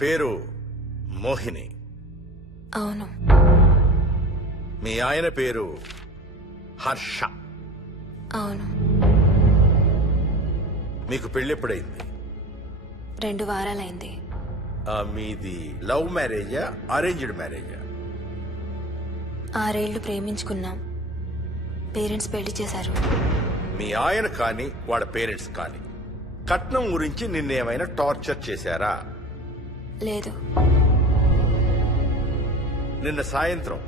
పేరు మోహిని? అవును. మీ ఆయన పేరు హర్ష? అవును. మీకు పెళ్ళెప్పుడైంది? 2 వారాలైంది. మీది లవ్ మ్యారేజా అరేంజ్డ్ మ్యారేజా? 6 ఏళ్లు ప్రేమించుకున్నాం. పేరెంట్స్ పెళ్లి చేశారు. మీ ఆయన కానీ వాళ్ళ పేరెంట్స్ కానీ కట్నం గురించి నిన్నేమైనా టార్చర్ చేశారా? లేదు. నిన్న సాయంత్రం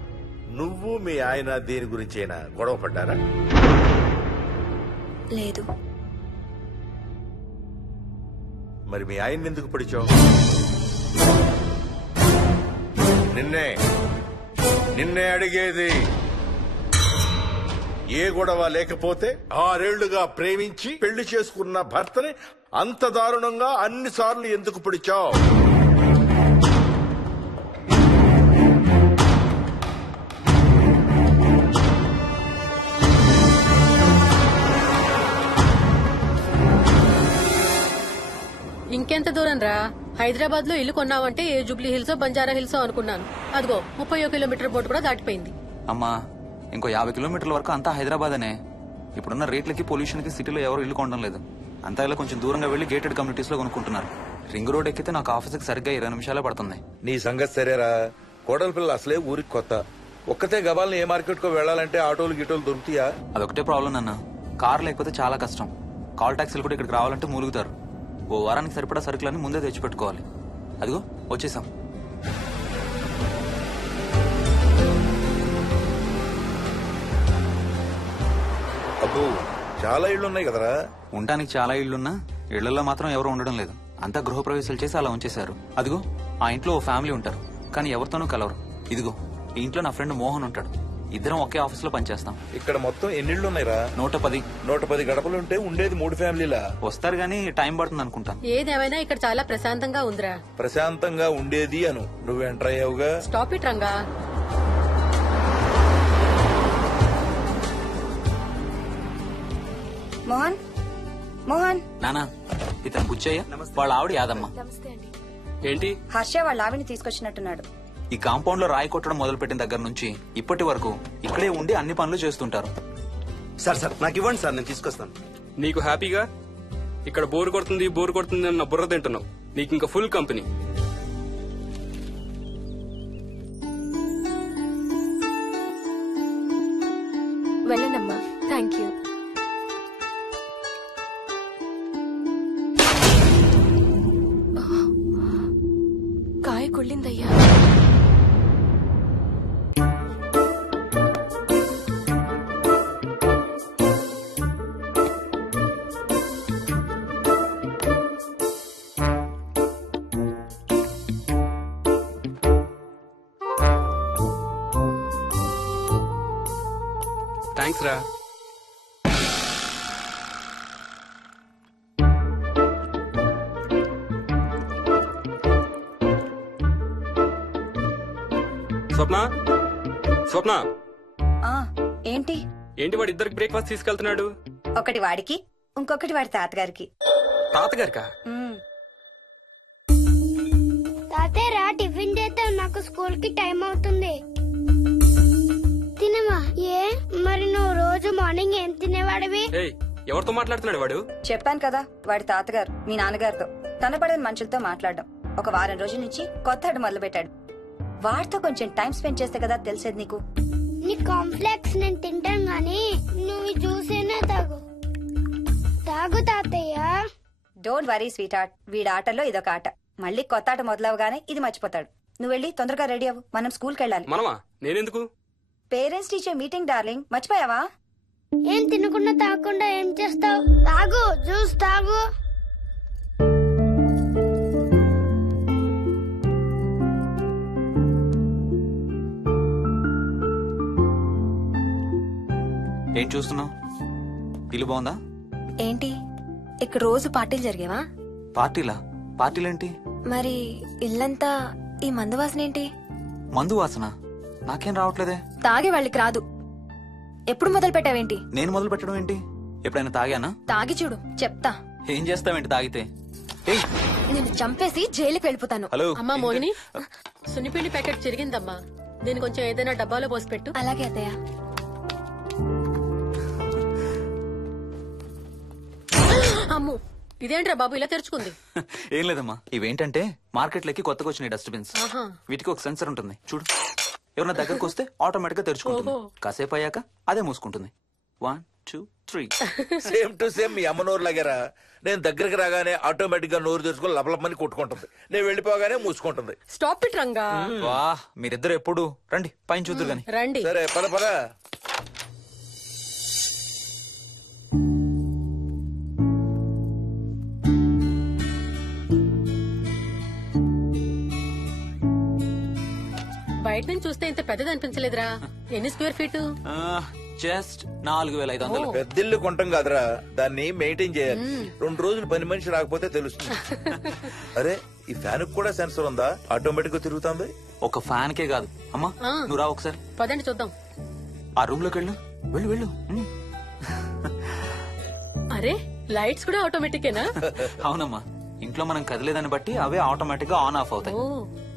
నువ్వు మీ ఆయన దేని గురించి అయినా గొడవ పడ్డారా? లేదు. మరి మీ ఆయన్ని ఎందుకు పడిచావు? నిన్నే అడిగేది. ఏ గొడవ లేకపోతే 6 ఏళ్లుగా ప్రేమించి పెళ్లి చేసుకున్న భర్తని అంత దారుణంగా అన్నిసార్లు ఎందుకు పిడిచావు? ఇంకెంత దూరం రా? హైదరాబాద్ లో ఇల్లు కొన్నావంటే ఏ జూబ్లీ హిల్స్ బంజారా హిల్స్ అనుకున్నాను. అదిగో 31 కిలోమీటర్ బోర్డు కూడా దాటిపోయింది. అమ్మా, ఇంకో 50 కిలోమీటర్ల వరకు అంతా హైదరాబాద్ అనే. ఇప్పుడున్న రేట్లకి పొల్యూషన్ కి సిటీలో ఎవరు ఇల్లు కొనడం లేదు. అంతా ఇలా కొంచెం దూరంగా వెళ్లి గేటెడ్ కమ్యూనిటీస్ లో కొనుక్కుంటున్నారు. రింగ్ రోడ్ ఎక్కితే నాకు ఆఫీస్కి సరిగ్గా 20 నిమిషాలే పడుతుంది. నీ సంగతి సరేరా, కోడల పిల్ల అసలే ఊరికి కొత్త. ఒక్కతే గబాల్ని ఏ మార్కెట్ కో వెళ్లాలంటే ఆటోలు గిటోలు దొరుకుతాయా? అదొకటే ప్రాబ్లం అన్న. కార్ లేకపోతే చాలా కష్టం. కాల్ టాక్సీలు కూడా ఇక్కడికి రావాలంటే మూలుగుతారు. ఓ వారానికి సరిపడా సరుకులన్నీ ముందే తెచ్చిపెట్టుకోవాలి. అదిగో వచ్చేసాం. అబ్బో, చాలా ఇళ్లున్నాయి కదరా. ఉండటానికి చాలా ఇళ్లున్నా ఇళ్లలో మాత్రం ఎవరు ఉండడం లేదు. అంతా గృహప్రవేశాలు చేసి అలా ఉంచేశారు. అదిగో ఆ ఇంట్లో ఓ ఫ్యామిలీ ఉంటారు, కానీ ఎవరితోనూ కలవరు. ఇదిగో ఈ ఇంట్లో నా ఫ్రెండ్ మోహన్ ఉంటాడు. ఇద్దరం ఒకే ఆఫీస్ లో పనిచేస్తాం. ఇక్కడ మొత్తం ఎన్నిళ్లున్నాయిరా? 110. 110 గడపలుంటే ఉండేది 3 ఫ్యామిలీలా. వస్తారు గానీ టైం పడుతుంది అనుకుంటాను. ఏదేమైనా ఇక్కడ చాలా ప్రశాంతంగా ఉందిరా. ప్రశాంతంగా ఉండేది అను, నువ్వు ఎంటర్ అయ్యావుగా. Stop it Ranga. మోహన్, మోహన్. నానా, ఇతను బుచ్చయ్య, వాళ్ళ ఆవిడ యాదమ్మ. ఏంటి? హర్ష వాళ్ళ ఆవిని తీసుకొచ్చినట్టున్నాడు. ఈ కాంపౌండ్ లో రాయి కొట్టడం మొదలు పెట్టిన దగ్గర నుంచి ఇప్పటి వరకు ఇక్కడే ఉండి అన్ని పనులు చేస్తుంటారు. సార్ నాకు ఇవ్వండి సార్, నేను తీసుకొస్తాను. నీకు హ్యాపీగా ఇక్కడ బోర్ కొడుతుంది అన్న బుర్ర తింటున్నావు. నీకు ఇంకా ఫుల్ కంపెనీ. వెళ్ళండమ్మా. Thank you. కాయ కుళ్ళిందయ్యా. థ్యాంక్స్ రా. స్వప్న ఏంటి ఏంటి వాడి ఇద్దరికి బ్రేక్ఫాస్ట్ తీసుకెళ్తున్నాడు? ఒకటి వాడికి, ఇంకొకటి వాడి తాతగారికి. తాతగారికా? తాతయ్యరా, టిఫిన్ చేద్దాం, నాకు స్కూల్ కి టైం అవుతుంది. తినమా? ఏ మరి నువ్వు రోజు మార్నింగ్ ఏం తినేవాడివి? ఎవరితో మాట్లాడుతున్నాడు వాడు? చెప్పాను కదా, వాడి తాతగారు మీ నాన్నగారితో కనపడని మనుషులతో మాట్లాడడం. ఒక వారం రోజుల నుంచి కొత్త ఆడు మొదలు పెట్టాడు. వాడితో కొంచెం టైం స్పెండ్ చేస్తే కదా తెలిసేది నీకు. నీ కాంప్లెక్స్ నేను తింటాను గానీ నువ్వు చూసేనా తాగు. తాగు తాతయ్య. డోంట్ వరీ స్వీట్ హార్ట్, వీడి ఆటల్లో ఇదొక ఆట. మళ్ళీ కొత్త ఆట మొదలవగానే ఇది మర్చిపోతాడు. నువ్వు వెళ్ళి తొందరగా రెడీ అవ్వు, మనం స్కూల్కి వెళ్ళాలి. మనమా? నేనెందుకు? పేరెంట్స్ టీచర్ మీటింగ్ డార్లింగ్, మర్చిపోయావా? ఏం తినకుండా తాగకుండా ఏం చేస్తావు? తాగు, జ్యూస్ తాగు. ఏం చూస్తున్నావు? ఇల్లు బాగుందా? ఏంటి ఇక్కడ రోజు పార్టీలు జరిగేవా? పార్టీలా? పార్టీలేంటి? మరి ఇల్లంతా ఈ మందు వాసన ఏంటి? మందు వాసన నాకేం రావట్లేదే. తాగే వాళ్ళకి రాదు. ఎప్పుడు మొదలు పెట్టావేంటి? నేను మొదలు పెట్టడం ఏంటి? ఎప్పుడైనా తాగానా? తాగి చూడు, చెప్తా. ఏం చేస్తావేంటి తాగితే? నేను చంపేసి జైలుకి వెళ్ళిపోతాను. హలో అమ్మా మోహిని, సున్నిపిండి ప్యాకెట్ చిరిగిందమ్మా. దీని కొంచెం ఏదైనా డబ్బాలో పోసి పెట్టు. అలాగే అత్తయ్య. అమ్ము, ఇదేంట్రా బాబు ఇలా తెరుచుకుంది? ఏం లేదమ్మా, ఇవేంటంటే మార్కెట్లోకి కొత్తగా వచ్చినాయి డస్ట్బిన్స్. ఆహా. వీటికి ఒక సెన్సర్ ఉంటుంది చూడు. ఎవరైనా దగ్గరకు వస్తే ఆటోమేటిక్ గా తెరుచుకుంటుంది. ఓహో. కాసేపు అయ్యాక అదే మూసుకుంటుంది. 1 2 3. సేమ్ టు సేమ్ మీ అమ్మ నోరు లాగారా. నేను దగ్గరికి రాగానే ఆటోమేటిక్ గా నోరు తెరుచుకొని లపలపని కొట్టుకుంటుంది. నేను వెళ్ళిపోగానే మూసుకుంటుంది. Stop it Ranga. వా, మీరిద్దరు ఎప్పుడు రండి పైన చూద్దరు గాని. రండి. సరే పద పద. బయట నుంచి చూస్తే ఇంత పెద్దది అనిపించలేదురా. ఎన్ని స్క్వేర్ ఫీట్? జస్ట్ 4500. పెద్దిల్లు కొంటాం కాదురా, దాన్ని మెయింటైన్ చేయాలి. 2 రోజులు పని మనిషి రాకపోతే తెలుస్తుంది. అరే, ఈ ఫ్యాన్ కూడా సెన్సర్ ఉందా? ఆటోమేటిక్ గా తిరుగుతుంది. ఒక ఫ్యాన్ కే కాదు. అమ్మా నువ్వు రా ఒకసారి. పదండి చూద్దాం. ఆ రూమ్ లోకి వెళ్ళు. వెళ్ళు వెళ్ళు. అరే, లైట్స్ కూడా ఆటోమేటికేనా? అవునమ్మా, ఇంట్లో మనం కదిలేదాన్ని బట్టి అవే ఆటోమేటిక్ గా ఆన్ ఆఫ్ అవుతాయి.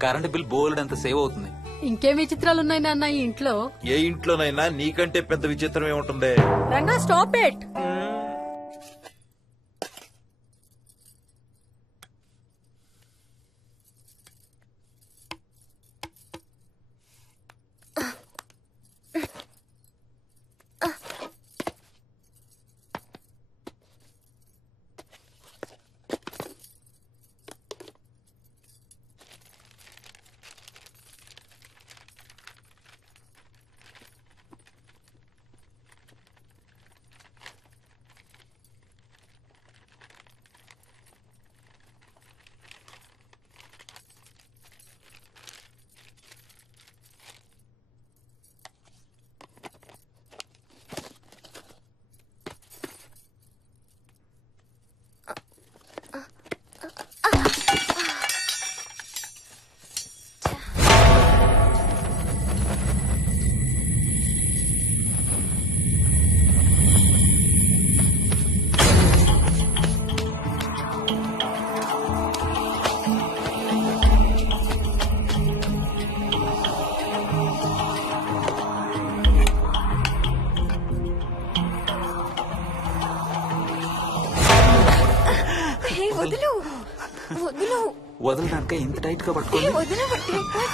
కరెంట్ బిల్ బోల్డ్ అంత సేవ్ అవుతుంది. ఇంకేం విచిత్రాలు ఉన్నాయి నాన్న ఈ ఇంట్లో? ఏ ఇంట్లోనైనా నీకంటే పెద్ద విచిత్రం ఏముంటుంది? Ranga stop it. వదలడానిక ఇంత టైట్ గా పట్టుకోండి.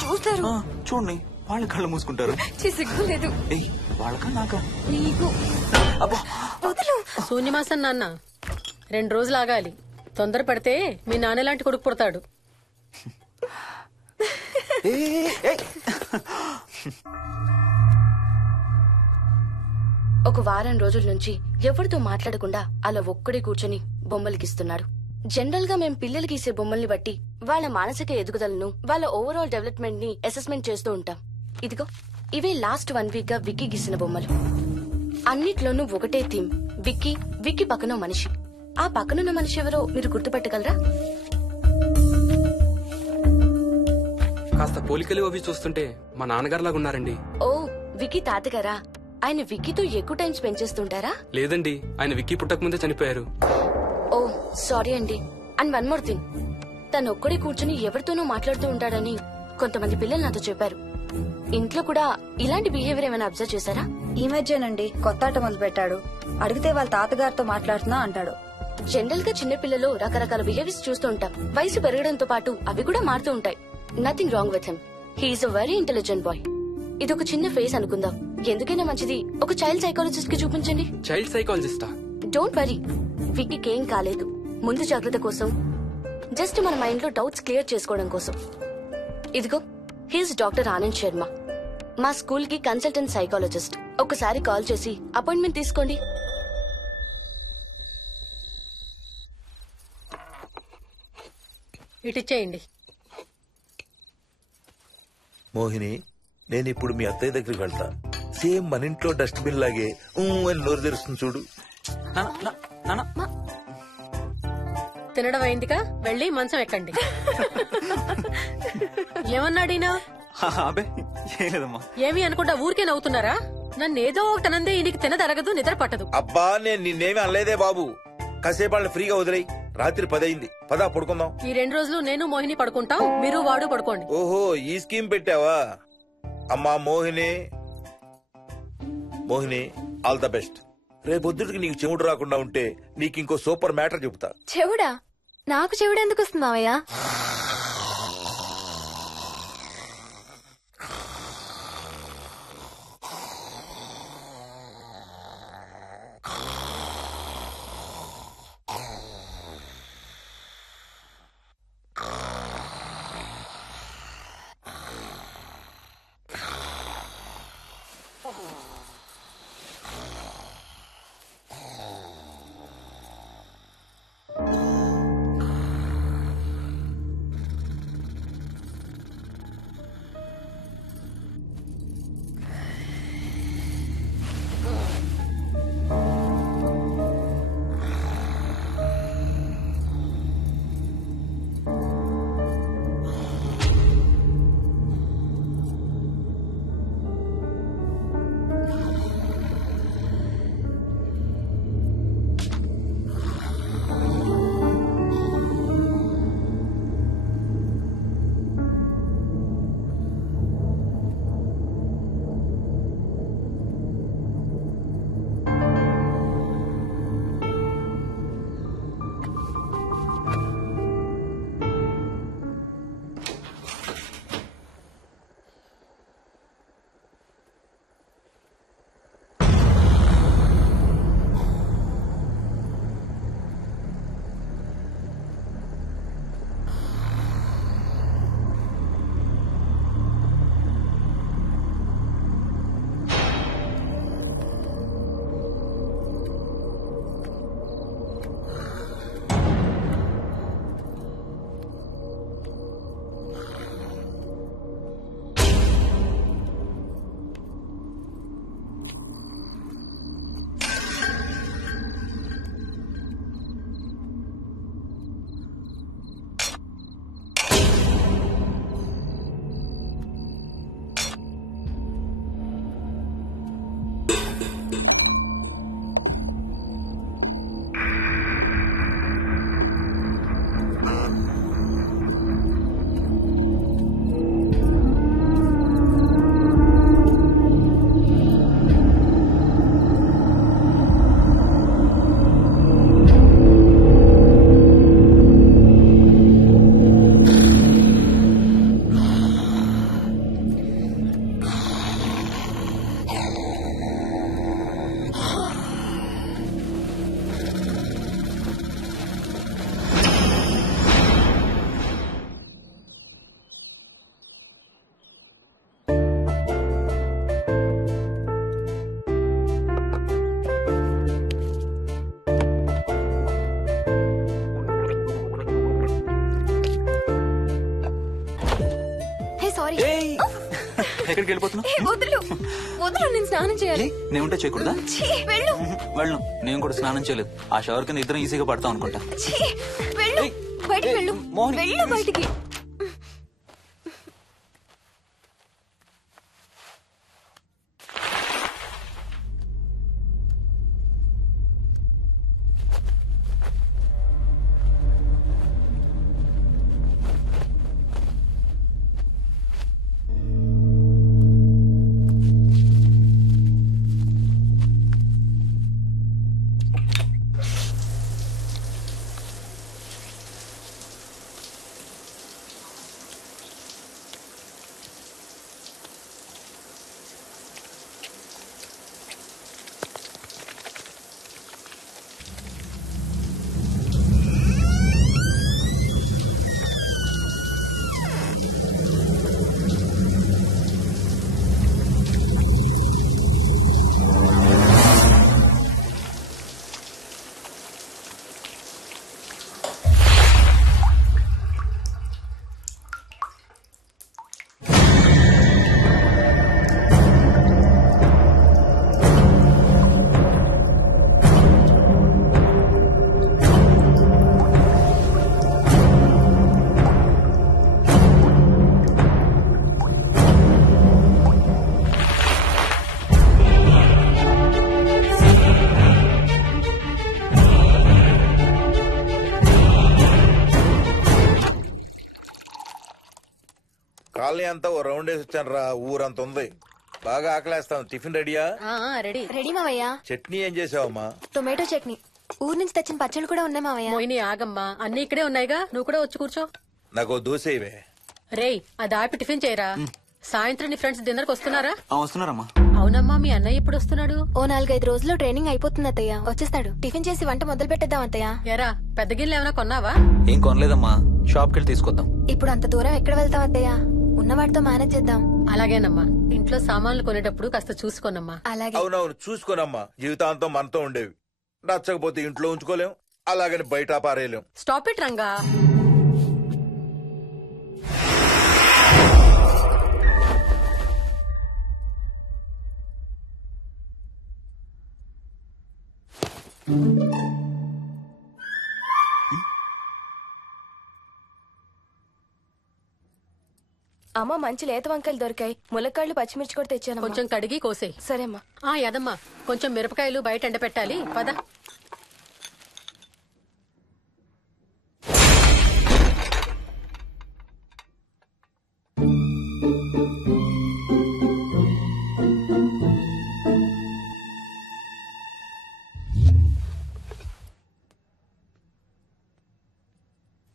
చూస్తారు. చూడండి, వాళ్ళ కళ్ళు మూసుకుంటారు. సిగ్గులేదు. వాళ్ళకా నాకా? శూన్యమాసం నాన్న, 2 రోజులు ఆగాలి. తొందర పడితే మీ నాన్న లాంటి కొడుకు పుడతాడు. ఒక వారం రోజుల నుంచి ఎవరితో మాట్లాడకుండా అలా ఒక్కడే కూర్చొని బొమ్మలు గీస్తున్నాడు. జనరల్ గా మేం పిల్లలు గీసే బొమ్మల్ని బట్టి వాళ్ళ మానసిక ఎదుగుదలను, వాళ్ళ ఓవరాల్ డెవలప్మెంట్ ని అసెస్మెంట్ చేస్తూ ఉంటాం. ఇదిగో, ఇవే లాస్ట్ 1 వీక్ గా విక్కీ గీసిన బొమ్మలు. అన్నిట్లోనూ ఒకటే థీమ్, విక్కీ, విక్కీ పక్కన మనిషి. ఆ పక్కనున్న మనిషి ఎవరో మీరు గుర్తుపట్టగలరా? కాస్త పోలికలు అవి చూస్తుంటే మా నాన్నగారులాగా ఉన్నారండి. ఓ, విక్కీ తాతగారా? ఆయన విక్కీతో ఎక్కువ టైం స్పెండ్ చేస్తుంటారా? లేదండి, ఆయన విక్కీ పుట్టక ముందే చనిపోయారు. ఓ సారీ అండి. అండ్ 1 మోర్ థింగ్, తను ఒక్కడే కూర్చుని ఎవరితోనూ మాట్లాడుతూ ఉంటాడని కొంతమంది పిల్లలు నాతో చెప్పారు. ఇంట్లో కూడా ఇలాంటి బిహేవియర్ ఏమైనా అబ్జర్వ్ చేశారా? ఈ మధ్యనండి కొత్త ఆట మొదలు పెట్టాడు. అడిగితే వాళ్ళ తాతగారితో మాట్లాడుతున్నా అంటాడు. జనరల్ గా చిన్న పిల్లలు రకరకాల బిహేవియర్స్ చూస్తూ ఉంటాం. వయసు పెరగడంతో పాటు అవి కూడా మారుతూ ఉంటాయి. Nothing wrong with him. He's a very intelligent boy. ఇది ఒక చిన్న ఫేస్ అనుకుందాం. ఎందుకైనా మంచిది ఒక చైల్డ్ సైకాలజిస్ట్ కి చూపించండి. చైల్డ్ సైకాలజిస్టా? డోంట్ వరీ, విక్కీకి ఏం కాలేదు. ముందు జాగ్రత్త కోసం, జస్ట్ మన మైండ్ లో డౌట్స్ క్లియర్ చేసుకోవడం కోసం. ఇదిగో, హీస్ డాక్టర్ ఆనంద్ శర్మ, మా స్కూల్ కి కన్సల్టెంట్ సైకాలజిస్ట్. ఒకసారి కాల్ చేసి అపాయింట్మెంట్ తీసుకోండి. ఇటిచ్చేయండి. మోహిని, నేను ఇప్పుడు మీ అత్తయ్య దగ్గరికి వెళ్తా. సేమ్ మన ఇంట్లో డస్ట్బిన్ లాగే అని నోరు తెరుస్తుంది చూడు. తినడం అయిందిగా, వెళ్ళి మంచం ఎక్కండి. ఏమన్నాడీనా? అబ్బే ఏం లేదమ్మా. ఏమి అనుకుంటా ఊరికే నవ్వుతున్నారా? నన్ను ఏదో ఒకటి అనందే ఈయనకి తినదరగదు, నిద్ర పట్టదు. అబ్బా, నేను నిన్నేమి అనలేదే బాబు. కాసేపు వాళ్ళని ఫ్రీగా వదిలేయి. రాత్రి 10 అయింది. పదా పడుకుందాం. ఈ 2 రోజులు నేను మోహిని పడుకుంటాం, మీరు వాడు పడుకోండి. ఓహో, ఈ స్కీమ్ పెట్టావా? అమ్మా మోహిని, ఆల్ ద బెస్ట్. రేపొద్దుటికి నీకు చెవుడు రాకుండా ఉంటే నీకు ఇంకో సూపర్ మ్యాటర్ చెబుతా. చెవుడా? నాకు చెవుడు ఎందుకు వస్తుంది మావయ్య? ఎక్కడికి వెళ్ళిపోతున్నావు? వదులు వదులు, నేను స్నానం చేయాలి. నేనుంటే చేయకూడదా? వెళ్ళు. వెళ్ళు. నేను కూడా స్నానం చేయలేదు. ఆ షవర్ కింద ఇద్దరం ఈజీగా పడతాం అనుకుంటా. వెళ్ళు, బయటికి వెళ్ళు. మోహిని. వెళ్ళు బయటికి. కాలనీ అంతా ఓ రౌండ్ వేసి వచ్చాను రా. ఊరంత ఉంది. బాగా ఆకలేస్తాం. టిఫిన్ రెడీయా? రెడీ. రెడీ మావయ్య. చట్నీ ఏం చేసావమ్మా? టొమాటో చట్నీ. ఊరు నుంచి తెచ్చిన పచ్చళ్ళు కూడా ఉన్నాయి మావయ్య. మోహిని ఆగమ్మా, అన్ని ఇక్కడే ఉన్నాయిగా, నువ్వు కూడా వచ్చి కూర్చో. నాకు దోశ ఇవే. రేయ్, అది ఆపి టిఫిన్ చేయరా. సాయంత్రం నీ ఫ్రెండ్స్ డిన్నర్ కి వస్తున్నారా? వస్తున్నారమ్మా. అవునమ్మా, మీ అన్నయ్య ఎప్పుడు వస్తున్నాడు? ఓ 4-5 రోజుల్లో ట్రైనింగ్ అయిపోతుంది అత్తయ్య, వచ్చేస్తాడు. టిఫిన్ చేసి వంట మొదలు పెట్టేద్దాం అత్తయ్య. ఎరా, పెద్ద గిన్నెలు ఏమైనా కొన్నావా? ఏం కొనలేదమ్మా, షాప్కి వెళ్ళి తీసుకొద్దాం. ఇప్పుడు అంత దూరం ఎక్కడ వెళ్తాం అత్తయ్య, ఉన్న వాటితో మేనేజ్ చేద్దాం. అలాగేనమ్మా, ఇంట్లో సామాన్లు కొనేటప్పుడు కాస్త చూసుకోనమ్మా. అలాగే. అవునవును, చూసుకోనమ్మా. జీవితాంతం మనతో ఉండేవి. నచ్చకపోతే ఇంట్లో ఉంచుకోలేం, అలాగని బయట పారేయలేం. Stop it Ranga. అమ్మ, మంచి లేత వంకాయలు దొరికాయి. ములక్కాళ్ళు, పచ్చిమిర్చి కూడా తెచ్చాను. కొంచెం కడిగి కోసేయ్. సరేమ్మా. యదమ్మా, కొంచెం మిరపకాయలు బయట ఎండపెట్టాలి, పద.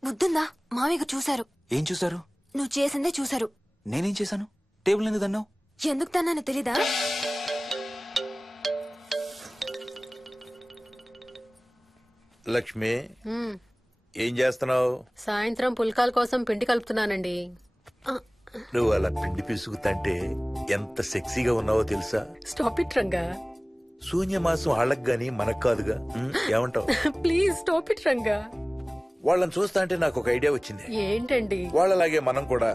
బుద్ధుందా? మామయ్య చూశారు. ఏం చూసారు? నువ్వు చేసిందే చూశారు. నేనేం చేశాను? టేబుల్ ఎందుకు దన్నావు? ఎందుకు తన్నాను తెలీదా? లక్ష్మి, ఏం చేస్తున్నావు? సాయంత్రం పుల్కాల కోసం పిండి కలుపుతున్నానండి. నువ్వు అలా పిండి పిసుకుతంటే ఎంత సెక్సీగా ఉన్నావో తెలుసా? Stop it Ranga. శూన్యమాసం వాళ్ళకి గాని మనకు కాదుగా. ఏమంటావు? Please stop it Ranga. వాళ్ళని చూస్తా అంటే నాకు ఒక ఐడియా వచ్చింది. ఏంటండి? వాళ్ళలాగే మనం కూడా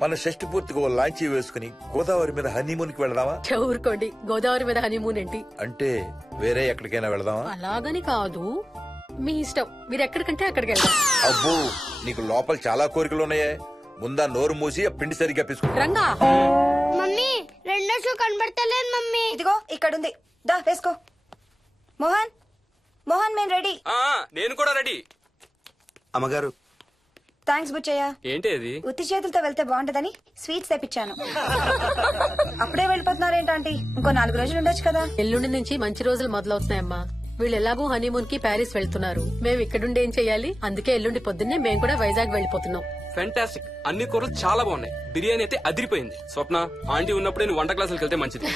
మన షష్టి పూర్తిగా ఓ లాంచీ వేసుకుని గోదావరి మీద హనీమూన్ కి వెళదామా? ఊరుకోండి, గోదావరి మీద హనీమూన్ ఏంటి? అంటే వేరే ఎక్కడికైనా వెళదామా? అలాగని కాదు, మీ ఇష్టం, మీరు ఎక్కడికంటే అక్కడికి వెళ్దాం. అబ్బో, నీకు లోపల చాలా కోరికలు ఉన్నాయే. ముందా నోరు మూసి ఆ పిండి సరిగ్గా పిసుకు. రంగా. మమ్మీ, రెండో షూ కనబడతలేదు మమ్మీ. ఇదిగో ఇక్కడుంది, దా వేసుకో. మోహన్, మోహన్, మేము రెడీ. నేను కూడా రెడీ. అమ్మగారు, థ్యాంక్స్ బుచ్చయ్య. ఏంటి అది? ఉత్తి చేతులతో వెళ్తే బాగుంటదని స్వీట్స్ తెప్పించాను. అప్పుడే వెళ్ళిపోతున్నారేంటంటీ? ఇంకో 4 రోజులు ఉండొచ్చు కదా. ఎల్లుండి నుంచి మంచి రోజులు మొదలవుతున్నాయమ్మా. వీళ్ళు ఎలాగూ హనీమూన్ కి ప్యారిస్ వెళ్తున్నారు. మేము ఇక్కడుండి ఏం చెయ్యాలి? అందుకే ఎల్లుండి పొద్దున్నే మేము కూడా వైజాగ్ వెళ్ళిపోతున్నాం. ఫెంటాస్టిక్, అన్ని కూరలు చాలా బాగున్నాయి. బిర్యానీ అయితే అదిరిపోయింది. స్వప్న, ఆంటీ ఉన్నప్పుడే నువ్వు వంట క్లాసులకు వెళ్తే మంచిది.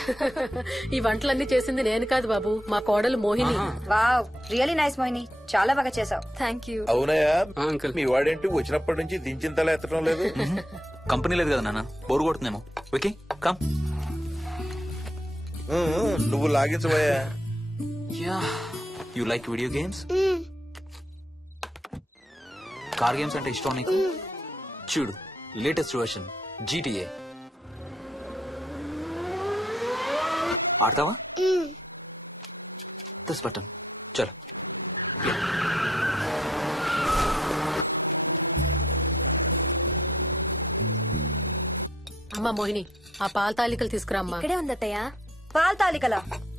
ఈ వంటలన్నీ చేసింది నేను కాదు బాబు, మా కోడలు Mohini. Wow, really nice Mohini, చాలా బాగా చేసావు. Thank you. అవునయ్యా, అంకుల్. మీ వాడేంటి వచ్చినప్పటి నుంచి దించిన తల ఎత్తడం లేదు? కంపెనీ లేదు కదా నాన్న, బోరు కొడుతుందేమో. Okay, come. నువ్వు లాగించబోయా? You like video games? Car games అంటే ఇష్టం నీకు? చూడు, లేటెస్ట్ వర్షన్ GTA. ఆడతావా? దిస్ బటన్, చలో. అమ్మా మోహిని, ఆ పాల తాలికలు తీసుకురామ్మా. ఇక్కడే ఉంది అత్తయ్య. పాల్ తాలికల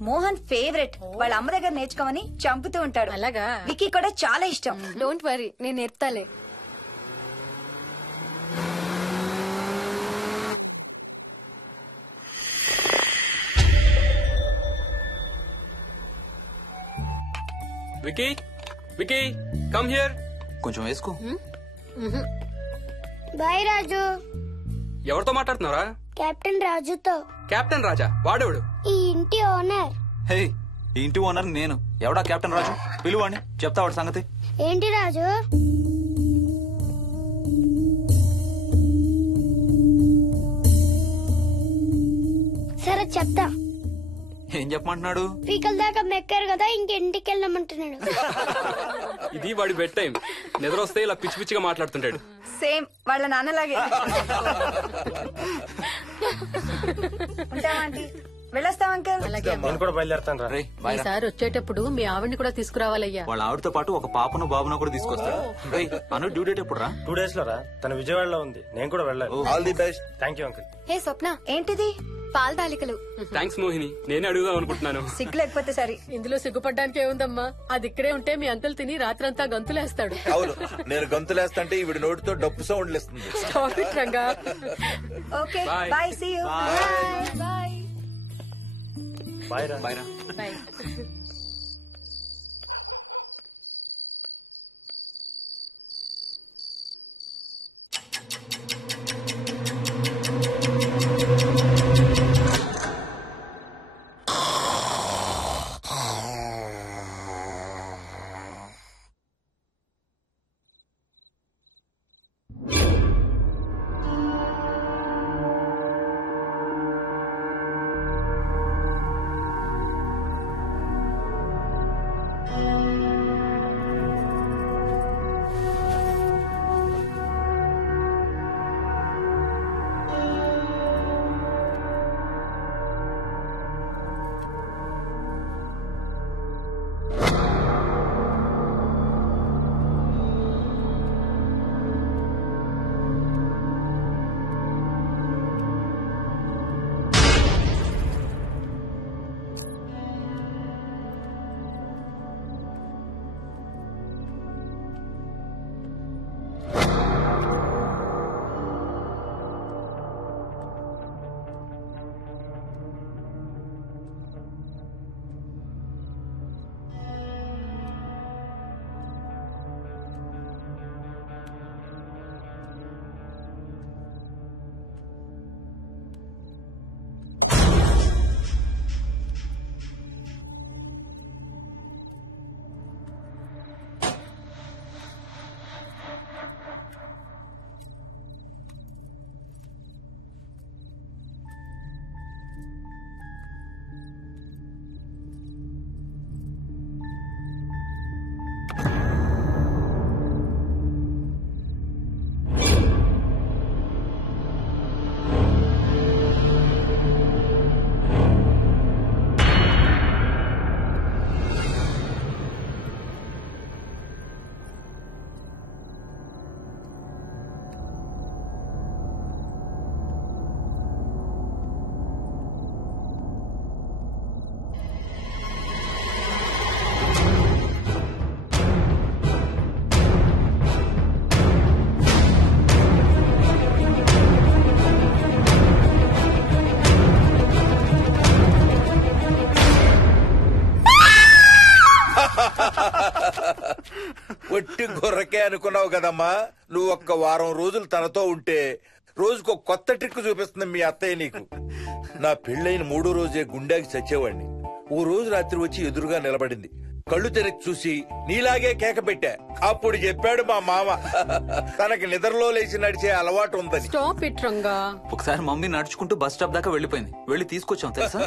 మోహన్ ఫేవరెట్. వాళ్ళ అమ్మ దగ్గర నేర్చుకోమని చంపుతూ ఉంటాడు. అలాగా? విక్కీ కూడా చాలా ఇష్టం. డోంట్ వరీ, నేను నేర్పుతాలే. Vicky, Vicky, come here. కొంచెం వేసుకో. బాయ్ రాజు. ఎవరితో మాట్లాడుతున్నారా? కెప్టెన్ రాజుతో. కెప్టెన్ రాజా? వాడేవాడు? ఈ ఇంటి ఓనర్. హే, ఈ ఇంటి ఓనర్ నేను. ఎవడా కెప్టెన్ రాజు? పిలువాడిని, చెప్తా వాడి సంగతి. ఏంటి రాజు? సరే చెప్తా. ఏం చెప్పమంటున్నాడు? పీకల దాకా మెక్కారు కదా, ఇంటికి వెళ్ళమంటున్నాడు. ఇది వాడి బెడ్ టైం. నిద్ర వస్తే ఇలా పిచ్చి పిచ్చిగా మాట్లాడుతుంటాడు. సేమ్ వాళ్ళ నాన్నలాగే. ఉంటావా ఆంటీ? వెళ్ళొస్తాం అంకుల్. అలాగే నేను కూడా బయలుదేరుతాను రా. రేయ్ బాయ్ రా. ఈసారి వచ్చేటప్పుడు మీ ఆవిడ్ని కూడా తీసుకురావాలయ్యా. వాళ్ళ ఆవిడతో పాటు ఒక పాపను బాబును కూడా తీసుకొస్తాడు. రేయ్ అను డ్యూ డేట్ ఎప్పుడు రా? 2 days లో రా. తన విజయవాడలో ఉంది, నేను కూడా వెళ్ళాలి. All the best. Thank you uncle. Hey Swapna, ఏంటిది? పాల తాలికలు. థ్యాంక్స్ మోహిని, నేనే అడుగుదాం అనుకుంటున్నాను. సిగ్గు లేకపోతే సరే. ఇందులో సిగ్గుపడ్డానికి ఏముందమ్మా, అది ఇక్కడే ఉంటే మీ అంకుల్ తిని రాత్రంతా గంతులేస్తాడు. అవును, నేను గంతులేస్తంటే ఈవిడ నోటితో డప్పు సౌండ్లు ఇస్తుంది. Stop it, Ranga. Okay Bye. Bye, see you. Bye. Bye రా. బాయ్ రా. Bye. ఒట్టి గొర్రకే అనుకున్నావు కదమ్మా. నువ్వు ఒక్క వారం రోజులు తనతో ఉంటే రోజుకో కొత్త ట్రిక్ చూపిస్తుంది మీ అత్తయ్య నీకు. నా పెళ్ళైన 3వ రోజే గుండెకి చచ్చేవాడిని. ఓ రోజు రాత్రి వచ్చి ఎదురుగా నిలబడింది. కళ్ళు తెరిచి చూసి నీలాగే కేక పెట్టా. అప్పుడు చెప్పాడు మా మామ తనకి నిద్రలో లేచి నడిచే అలవాటు ఉందని. Stop it, Ranga. ఒకసారి మమ్మీ నడుచుకుంటూ బస్ స్టాప్ దాకా వెళ్ళిపోయింది. వెళ్ళి తీసుకొచ్చాం తెలుసా.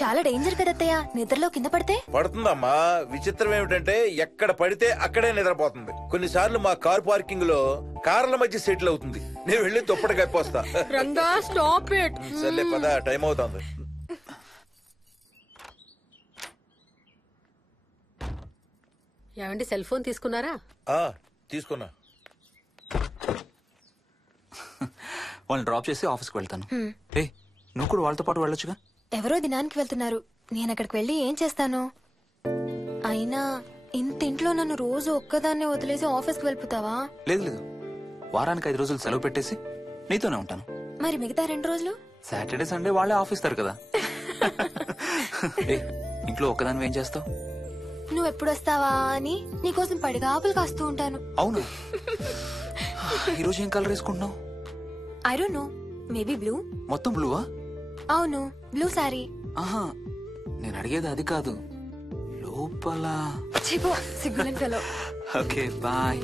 చాలా డేంజర్ కదా అత్తయ్య, నిద్రలో కింద పడితే. పడుతుందమ్మా. విచిత్రం ఏమిటంటే ఎక్కడ పడితే అక్కడే నిద్రపోతుంది. కొన్నిసార్లు మా కార్ పార్కింగ్ లో కార్ల మధ్య సెటిల్ అవుతుంది. నేను వెళ్ళి దుప్పటి కప్పొస్తా. Ranga, stop it. సర్లే పద, టైం అవుతుంది. ఏమండి, సెల్ ఫోన్ తీసుకున్నారా? తీసుకున్నా. వాళ్ళని డ్రాప్ చేసి ఆఫీస్కి వెళ్తాను. ఏ నువ్వు కూడా వాళ్ళతో పాటు వెళ్ళొచ్చుగా. ఎవరో దినానికి వెళ్తున్నారు, నేను అక్కడికి వెళ్ళి ఏం చేస్తాను? అయినా ఇంత ఇంట్లో నన్ను రోజు ఒక్కదాన్నే వదిలేసి ఆఫీస్కి వెళ్ళిపోతావా? లేదు లేదు, వారానికి 5 రోజులు సెలవు పెట్టేసి నీతోనే ఉంటాను. మరి మిగతా 2 రోజులు? సాటర్డే సండే వాళ్ళే ఆఫీస్ తారు కదా. ఇంట్లో ఒక్కదాన్ని ఏం చేస్తావు? నువ్వు ఎప్పుడు వస్తావా అని నీకోసం పడిగాపులు కాస్తూ ఉంటాను. అవును. ఈరోజు ఏం కలర్ వేసుకుంటున్నావు? I don't know, maybe blue. మొత్తం బ్లూవా? అవును, బ్లూ సారీ. ఆహా, నేను అడిగేది అది కాదు, లోపల. సిగ్గులేని ఫెలో. Okay bye.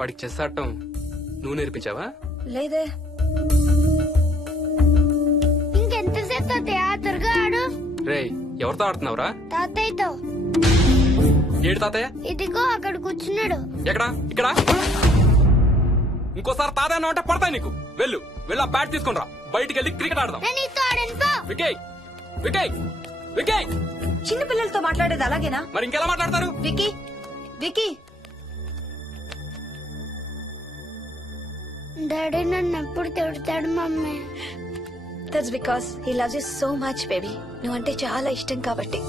వాడికి చెస్ ఆడటం నువ్వు నేర్పించావా? లేదే. ఇంకెంతసేపు తాతయ్య త్వరగా ఆడు. రేయ్, ఎవరితో ఆడుతున్నావురా? తాతయ్యతో. ఏడు తాతయ్య? ఇదిగో అక్కడ కూర్చున్నాడు. ఎక్కడా? ఇక్కడ. ఇంకోసారి తాతయ్య అన్న అంటే పడతాయి నీకు. వెళ్ళు వెళ్ళి ఆ బ్యాట్ తీసుకుని రా, బయటికి వెళ్ళి క్రికెట్ ఆడదాం. వికయ్ వికయ్ వికయ్. చిన్న పిల్లలతో మాట్లాడేది అలాగేనా? మరి ఇంకెలా మాట్లాడతారు? Wiki wiki. డాడీ నన్ను ఎప్పుడు తిడతాడు mummy. That's because he loves you so much baby. నువ్వంటే చాలా ఇష్టం కాబట్టి.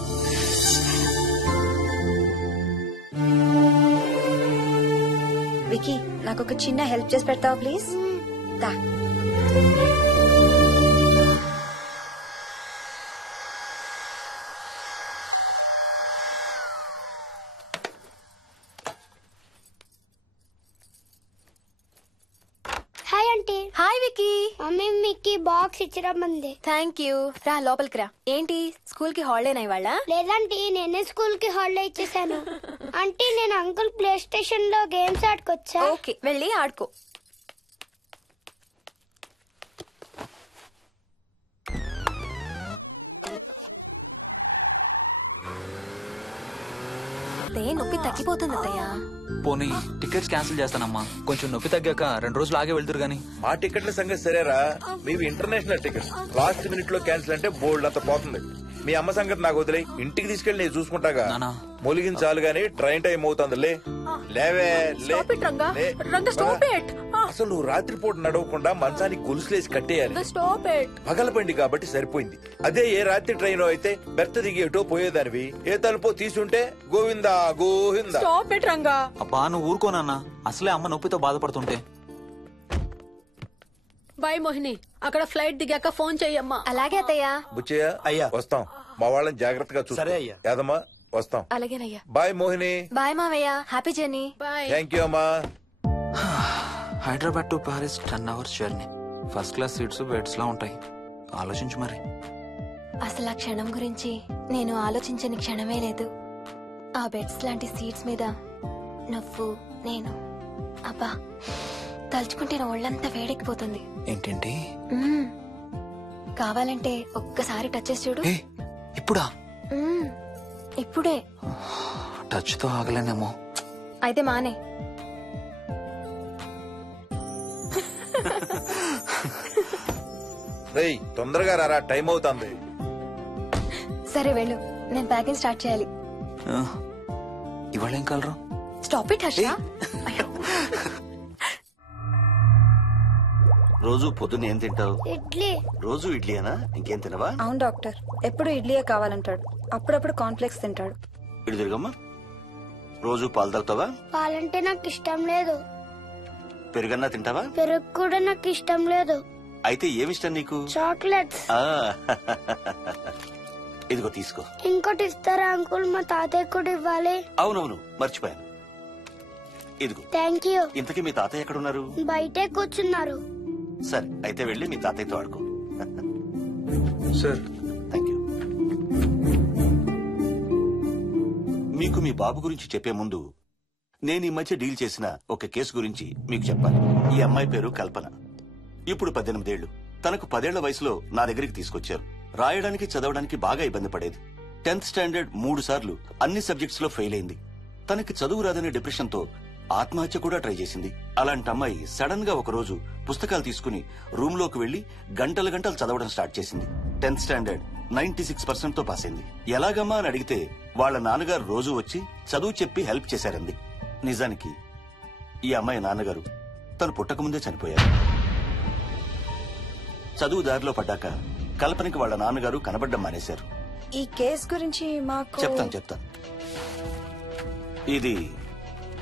వికీ, నాకు ఒక చిన్న హెల్ప్ చేసి పెడతావా ప్లీజ్? దా. Hi aunty. Hi Vicky. Mummy మీకు బాక్స్ ఇచ్చిరమ్మంది. Thank you. రా లోపలికి రా. ఏంటి స్కూల్ కి హాలిడేనా ఇవాళ? లేదంటే నేనే స్కూల్ కి హాలిడే ఇచ్చేసాను. అంటే నేను అంకుల్ ప్లే స్టేషన్ లో గేమ్స్ ఆడుకోవచ్చా? ఓకే, వెళ్ళి ఆడుకో. నొప్పి తగ్గిపోతుంది అత్తయ్య. పోనీ టికెట్స్ క్యాన్సిల్ చేస్తానమ్మా. కొంచెం నొప్పి తగ్గాక 2 రోజులు ఆగే వెళ్తురు గానీ. మా టికెట్ల సంగతి సరేరా, మీవి ఇంటర్నేషనల్ టికెట్స్. లాస్ట్ మినిట్ లో క్యాన్సిల్ అంటే బోల్డ్ అంత పోతుంది. మీ అమ్మ సంగతి నాకు వదిలే, ఇంటికి తీసుకెళ్లి నేను చూసుకుంటాగా. మొలిగించాలు గాని ట్రైన్ టైం అవుతుంది. లేవే లే. అసలు నువ్వు రాత్రిపూట నడవకుండా మంచానికి గొలుసులేసి కట్టేయాలి. పగలబండి కాబట్టి సరిపోయింది. అదే ఏ రాత్రి ట్రైన్ అయితే బెర్త దిగి ఎటో పోయేదానివి. ఏ తలుపో తీసుంటే గోవిందా గోవిందా. అబ్బా నువ్వు ఊరుకోనన్నా, అసలే అమ్మ నొప్పితో బాధపడుతుంటే. బాయ్ మోహిని, అక్కడ ఫ్లైట్ దిగాక ఫోన్ చెయ్యమ్మా. అలాగే అత్తయ్య. బుచ్చయ్య అయ్యా వస్తాం. మా వాళ్ళని జాగ్రత్తగా చూసుకో. సరే అయ్యా. యాదమ్మా వస్తాం. అలాగేనయ్యా. బాయ్ మోహిని. బాయ్ మావయ్య. Happy journey. Bye. Thank you అమ్మా. Hyderabad to Paris 10 hours journey. First class seats beds లా ఉంటాయి. ఆలోచించు మరి. అసలు ఆ క్షణం గురించి నేను ఆలోచించని క్షణమే లేదు. ఆ బెడ్స్ లాంటి సీట్స్ మీద నువ్వు నేను, అబ్బా తలుచుకుంటే నా ఒళ్ళంతా వేడెక్కిపోతుంది. ఏంటంటే కావాలంటే ఒక్కసారి టచ్ చేసి చూడు. ఇప్పుడా? ఇప్పుడే. టచ్ తో ఆగలేనేమో. అయితే మానే. రేయ్ తొందరగా రారా, టైం అవుతుంది. సరే వెళ్ళు, నేను ప్యాకింగ్ స్టార్ట్ చేయాలి. ఇవాళ ఏం కలరు? Stop it Harsha. రోజు పొద్దున్న ఏం తింటావు? ఇడ్లీ. రోజు ఇడ్లీనా? ఇంకేం తినవా? అవును డాక్టర్, ఎప్పుడు ఇడ్లీయే కావాలంటాడు. అప్పుడప్పుడు కాన్ఫ్లెక్స్ తింటాడు. ఇటు తిరగమ్మా. రోజు పాలు తాగుతావా? పాలంటే నాకు ఇష్టం లేదు. పెరుగన్నా తింటావా? పెరుగు కూడా నాకు ఇష్టం లేదు. అయితే ఏమిష్టం నీకు? చాక్లెట్స్. ఇదిగో తీసుకో. ఇంకోటి ఇస్తారా అంకుల్? మా తాతయ్య కూడా ఇవ్వాలి. అవునవును మర్చిపోయాను. ఇదిగో. Thank you. ఇంతకీ మీ తాతయ్య ఎక్కడున్నారు? బయటే కూర్చున్నారు. సరే అయితే వెళ్ళి మీ తాతయ్యతో ఆడుకో. Sir thank you. మీకు మీ బాబు గురించి చెప్పే ముందు నేను ఈ మధ్య డీల్ చేసిన ఒక కేసు గురించి మీకు చెప్పాలి. ఈ అమ్మాయి పేరు కల్పన. ఇప్పుడు 18 ఏళ్లు. తనకు 10 ఏళ్ల వయసులో నా దగ్గరికి తీసుకొచ్చారు. రాయడానికి చదవడానికి బాగా ఇబ్బంది పడేది. 10th స్టాండర్డ్ 3 సార్లు అన్ని సబ్జెక్ట్స్ లో ఫెయిల్ అయింది. తనకి చదువు రాదనే డిప్రెషన్ తో ఆత్మహత్య కూడా ట్రై చేసింది. అలాంటి అమ్మాయి సడన్ గా ఒక రోజు పుస్తకాలు తీసుకుని రూమ్ లోకి వెళ్లి గంటలు గంటలు చదవడం స్టార్ట్ చేసింది. 10th స్టాండర్డ్ 96% తో పాస్ అయింది. ఎలాగమ్మా అని అడిగితే వాళ్ళ నాన్నగారు రోజు వచ్చి చదువు చెప్పి హెల్ప్ చేశారంది. నిజానికి ఈ అమ్మాయి నాన్నగారు తను పుట్టకముందే చనిపోయారు. చదువు దారిలో పడ్డాక కల్పనకి వాళ్ళ నాన్నగారు కనబడ్డం మానేశారు. ఈ కేసు గురించి మాకు చెప్తాను. ఇది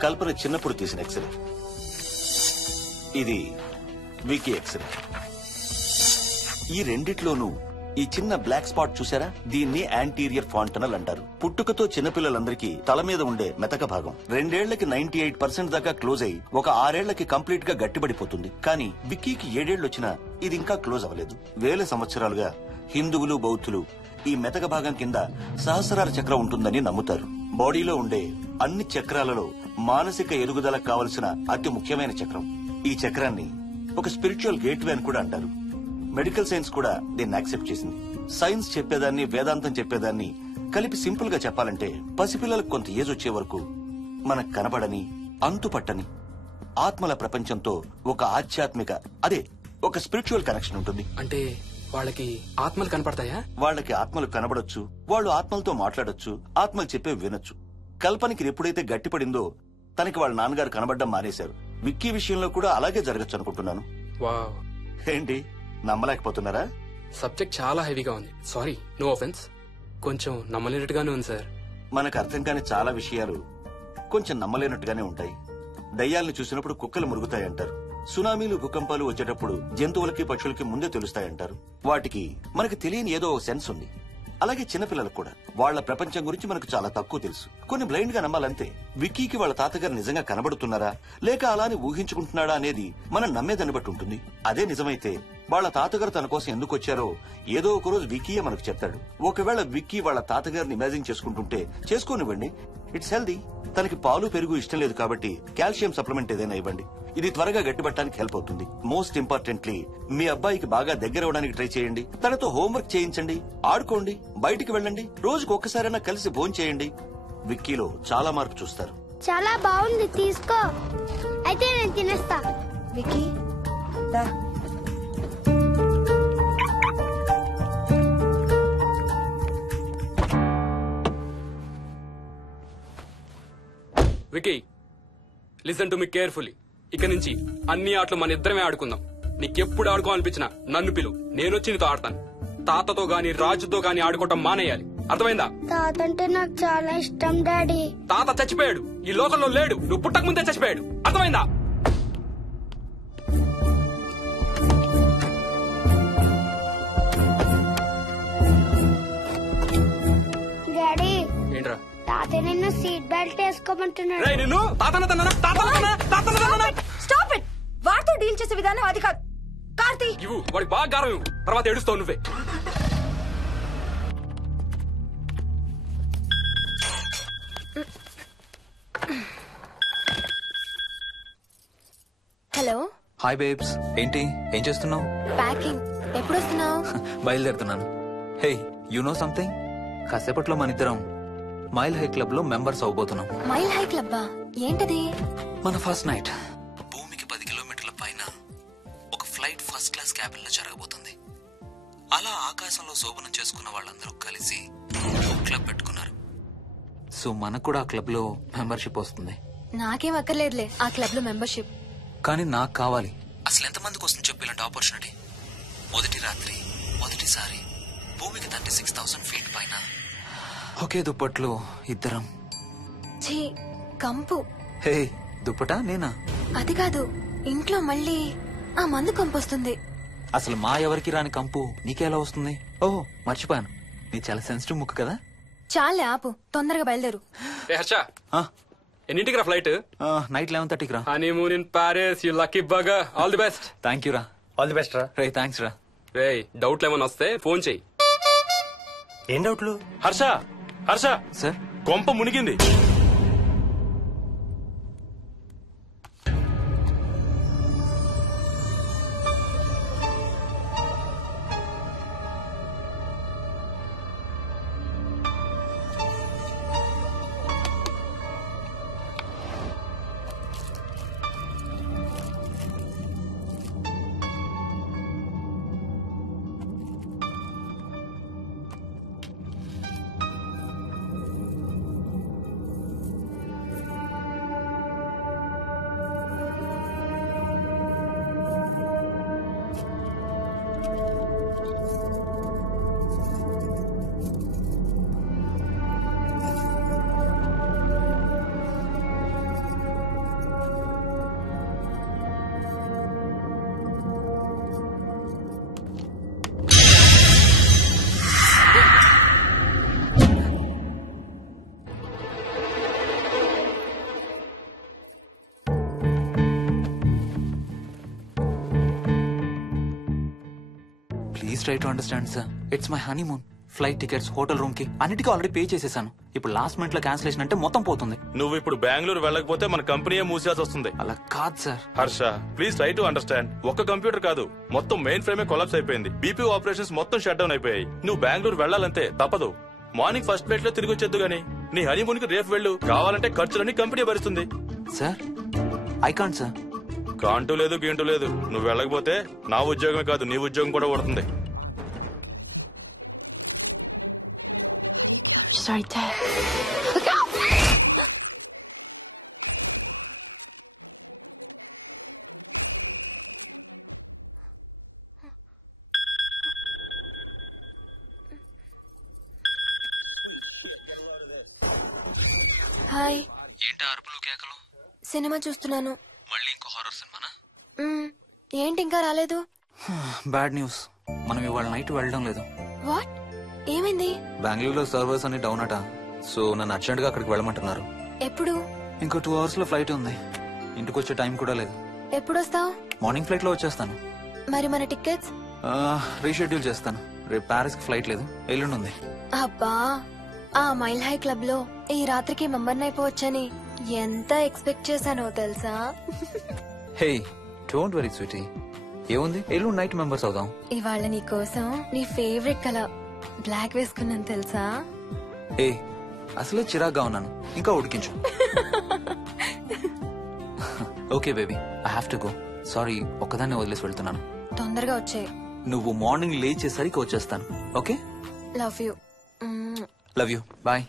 కల్పన చిన్నప్పుడు తీసిన ఎక్స్రే. ఇది వికీ ఎక్స్రే. ఈ రెండిట్లోనూ ఈ చిన్న బ్లాక్ స్పాట్ చూసారా? దీన్ని యాంటీరియర్ ఫాంటనల్ అంటారు. పుట్టుకతో చిన్నపిల్లలందరికీ తల మీద ఉండే మెతక భాగం 2 ఏళ్లకి 98% దాకా క్లోజ్ అయి ఒక 6 ఏళ్లకి కంప్లీట్ గా గట్టిపడిపోతుంది. కానీ విక్కీకి 7 ఏళ్లు వచ్చినా ఇది ఇంకా క్లోజ్ అవ్వలేదు. వేల సంవత్సరాలుగా హిందువులు బౌద్ధులు ఈ మెతక భాగం కింద సహస్రార చక్రం ఉంటుందని నమ్ముతారు. బాడీలో ఉండే అన్ని చక్రాలలో మానసిక ఎదుగుదలకు కావలసిన అతి ముఖ్యమైన చక్రం. ఈ చక్రాన్ని ఒక స్పిరిచువల్ గేట్వే అని కూడా అంటారు. మెడికల్ సైన్స్ కూడా దీన్ని యాక్సెప్ట్ చేసింది. సైన్స్ చెప్పేదాన్ని, వేదాంతం చెప్పేదాన్ని కలిపి సింపుల్ గా చెప్పాలంటే, పసిపిల్లలకు కొంత ఏజ్ వచ్చే వరకు మనకు కనబడని, అంతుపట్టని ఆత్మల ప్రపంచంతో ఒక ఆధ్యాత్మిక, అదే ఒక స్పిరిచువల్ కనెక్షన్ ఉంటుంది. అంటే వాళ్ళకి ఆత్మలు కనపడతాయా? వాళ్ళకి ఆత్మలు కనబడొచ్చు, వాళ్ళు ఆత్మలతో మాట్లాడొచ్చు, ఆత్మలు చెప్పే వినొచ్చు. కల్పనకి ఎప్పుడైతే గట్టిపడిందో తనకి వాళ్ళ నాన్నగారు కనబడడం మానేశారు. విక్కీ విషయంలో కూడా అలాగే జరగచ్చు అనుకుంటున్నాను. వావ్, ఏంటి నమ్మలేకపోతున్నారా? సబ్జెక్ట్ చాలా హెవీగా ఉంది. Sorry, no offence. కొంచెం నమ్మలేనట్టుగానే ఉంది సార్. మనకు అర్థం కాని చాలా విషయాలు కొంచెం నమ్మలేనట్టుగానే ఉంటాయి. దయ్యాలను చూసినప్పుడు కుక్కలు మురుగుతాయంటారు. సునామీలు, భూకంపాలు వచ్చేటప్పుడు జంతువులకి, పక్షులకి ముందే తెలుస్తాయంటారు. వాటికి మనకు తెలియని ఏదో సెన్స్ ఉంది. అలాగే చిన్నపిల్లలకు కూడా వాళ్ల ప్రపంచం గురించి మనకు చాలా తక్కువ తెలుసు. కొన్ని బ్లైండ్ గా నమ్మాలంతే. విక్కీకి వాళ్ళ తాతగారు నిజంగా కనబడుతున్నారా లేక అలానే ఊహించుకుంటున్నాడా అనేది మనం నమ్మేదాన్ని బట్టి ఉంటుంది. అదే నిజమైతే వాళ్ళ తాతగారు తన కోసం ఎందుకు వచ్చారో ఏదో ఒక రోజు విక్కీయే మనకు చెప్తాడు. ఒకవేళ విక్కీ వాళ్ళ తాతగారిని ఇమాజిన్ చేసుకుంటుంటే చేసుకోనివ్వండి, ఇట్స్ హెల్దీ. తనకి పాలు, పెరుగు ఇష్టం లేదు కాబట్టి కాల్షియం సప్లిమెంట్ ఏదైనా ఇవ్వండి. ఇది త్వరగా గట్టిపట్టడానికి హెల్ప్ అవుతుంది. మోస్ట్ ఇంపార్టెంట్లీ మీ అబ్బాయికి బాగా దగ్గర అవడానికి ట్రై చేయండి. తనతో హోంవర్క్ చేయించండి, ఆడుకోండి, బయటికి వెళ్ళండి, రోజుకు ఒక్కసారైనా కలిసి భోజనం చేయండి. విక్కీలో చాలా మార్పు చూస్తారు. చాలా బాగుంది, తీసుకో. అయితే నేను తినేస్తా. విక్కీ దా. Vicky, listen to me carefully. ఇక నుంచి అన్ని ఆటలు మన ఇద్దరమే ఆడుకుందాం. నీకెప్పుడు ఆడుకోవాలనిపించినా నన్ను పిలు, నేనొచ్చి నీతో ఆడతాను. తాతతో గాని రాజుతో గాని ఆడుకోవటం మానేయాలి, అర్థమైందా? తాత అంటే నాకు చాలా ఇష్టం డాడీ. తాత చచ్చిపోయాడు, ఈ లోకంలో లేడు. నువ్వు పుట్టక ముందే చచ్చిపోయాడు, అర్థమైందా? డాడీ, ఏంట్రా? తాత నిన్ను సీట్ బెల్ట్ వేసుకోమంటున్నాడు. రేయ్, నిన్ను స్టాప్ ఇట్. వాడితో డీల్ చేసే విధానం అది కాదు. కార్తీ, ఇవ్వు, వాడికి బాగా గారం ఇవ్వు, తర్వాత ఏడుస్తావు నువ్వే. హలో. హాయ్ బేబ్స్, ఏంటి ఏం చేస్తున్నావు? ప్యాకింగ్. ఎప్పుడు వస్తున్నావు? బయలుదేరుతున్నాను. Hey, you know something? కాసేపట్లో మన ఇద్దరం మైల్ హై క్లబ్ లో మెంబర్స్ అవబోతున్నాం. మైల్ హై క్లబ్బా? ఏంటది? మన ఫస్ట్ నైట్ భూమికి 10 కిలోమీటర్ల పైన ఒక ఫ్లైట్ ఫస్ట్ క్లాస్ క్యాబిన్ లో జరగబోతుంది. అలా ఆకాశంలో శోభనం చేసుకున్న వాళ్ళందరూ కలిసి క్లబ్ పెట్టుకున్నారు. సో మనకు కూడా ఆ క్లబ్ లో మెంబర్షిప్ వస్తుంది. నాకేం అక్కర్లేదులే ఆ క్లబ్ లో మెంబర్షిప్. కానీ నాకు కావాలి. అసలు ఎంతమందికి వస్తుంది చెప్పు ఇలాంటి ఆపర్చునిటీ? మొదటి రాత్రి, మొదటిసారి భూమికి 36,000 ఫీట్ పైన ఒకే దుప్పట్లో ఇద్దరం. ఛీ, కంపు. హే, దుప్పటా నేనా? అది కాదు, ఇంట్లో మళ్ళీ ఆ మందు కంపు వస్తుంది. అసలు మా ఎవరికి రాని కంపు నీకెలా వస్తుంది? ఓహో, మర్చిపోయాను, నీ చాలా సెన్సిటివ్ ముక్కు కదా. చాలే ఆపు, తొందరగా బయలుదేరు. హర్ష, ఎన్నింటికి రా ఫ్లైట్? నైట్ 11:30కి రా. Honeymoon in Paris, you lucky bugger. All the best. Thank you రా. ఆల్ ది బెస్ట్ రా. రే, థ్యాంక్స్ రా. రే, డౌట్లు ఏమైనా వస్తే ఫోన్ చెయ్యి. ఏం డౌట్లు? హర్ష, హర్ష సార్, కొంప మునిగింది. Please try to understand, sir. It's my honeymoon. Flight tickets, hotel room కి అన్నిటికీ ఆల్రెడీ పే చేసేసాను. ఇప్పుడు లాస్ట్ మినిట్ లో క్యాన్సిలేషన్ అంటే మొత్తం పోతుంది. నువ్వు ఇప్పుడు బెంగళూరు వెళ్ళకపోతే మన కంపెనీయే మూసేయాల్సి వస్తుంది. అలా కాదు sir. Harsha, please try to understand. ఒక్క కంప్యూటర్ కాదు, మొత్తం మెయిన్ ఫ్రేమే కొలాప్స్ అయిపోయింది. బీపీ ఆపరేషన్స్ మొత్తం షట్ డౌన్ అయిపోయాయి. నువ్వు బెంగళూరు వెళ్ళాలంటే తప్పదు. మార్నింగ్ ఫస్ట్ ఫ్లైట్ లో తిరిగి వచ్చేద్దు గానీ నీ హనీమూన్ కి రేపు వెళ్ళు. కావాలంటే ఖర్చులన్నీ కంపెనీ భరిస్తుంది. Sir I can't sir. కాంటూ లేదు గీంటూ లేదు. నువ్వు వెళ్ళకపోతే నా ఉద్యోగమే కాదు నీ ఉద్యోగం కూడా పడుతుంది. Right there. హాయ్. ఏంటి అరుపులు కేకలు? సినిమా చూస్తున్నాను. మళ్ళీ ఇంకో హారర్ సినిమానా? ఏంటి ఇంకా రాలేదు? బ్యాడ్ న్యూస్, మనం ఇవాళ నైట్ వెళ్ళడం లేదు. వాట్? ఏమైంది? బెంగళూరులో సర్వర్స్ అన్ని డౌన్ అట. సో నన్ను అర్జెంట్ గా అక్కడికి వెళ్ళమంటున్నారు. ఎప్పుడు? ఇంకో 2 hours లో ఫ్లైట్ ఉంది. ఇంటికి వచ్చే టైం కూడా లేదు. ఎప్పుడు వస్తావు? మార్నింగ్ ఫ్లైట్ లో వచ్చేస్తాను. మరి మన టికెట్స్? రీషెడ్యూల్ చేస్తాను. రేపు ప్యారిస్ కి ఫ్లైట్ లేదు, ఎల్లుండి ఉంది. అబ్బా, ఆ మైల్ హై క్లబ్ లో ఈ రాత్రికి మెంబర్ని అయిపోవచ్చని ఎంత ఎక్స్పెక్ట్ చేశానో తెలుసా? హే డోంట్ వరీ స్వీటీ, ఏముంది, ఎల్లుండి నైట్ మెంబర్స్ అవుదాం. ఇవాళ నీ కోసం నీ ఫేవరెట్ కలర్ బ్లాక్ వేసుకున్నాను తెలుసా? ఏ అసలే చిరాగ్గా ఉన్నాను, ఇంకా ఉడికించు. Okay baby, I have to go. Sorry, ఒక్కదాన్ని వదిలేసి వెళ్తున్నాను. తొందరగా వచ్చే. నువ్వు మార్నింగ్ లేచేసరికి వచ్చేస్తాను. Okay? Love you. Love you, bye.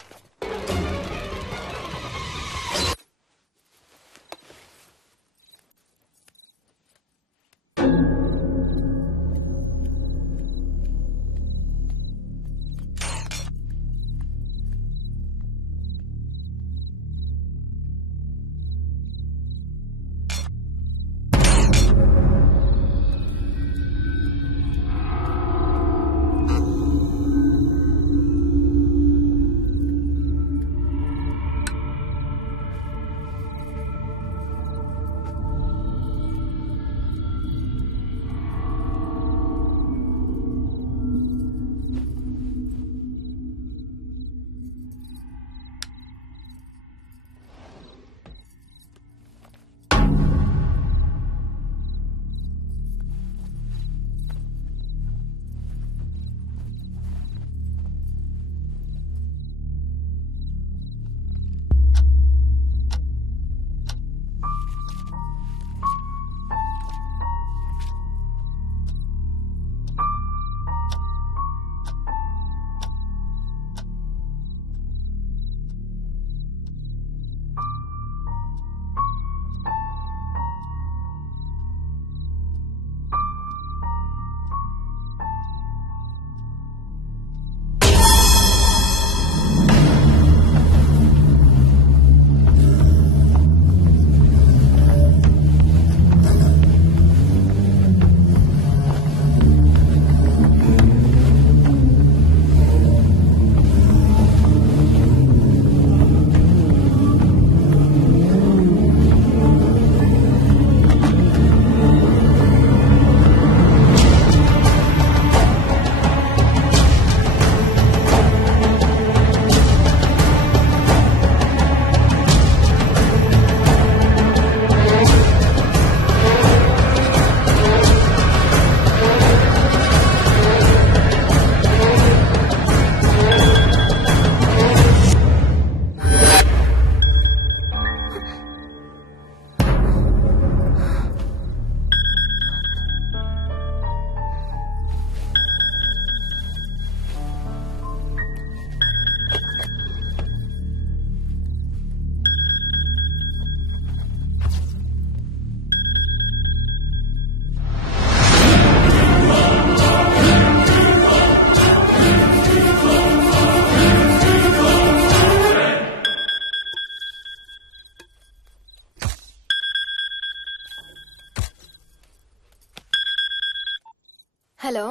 Hello.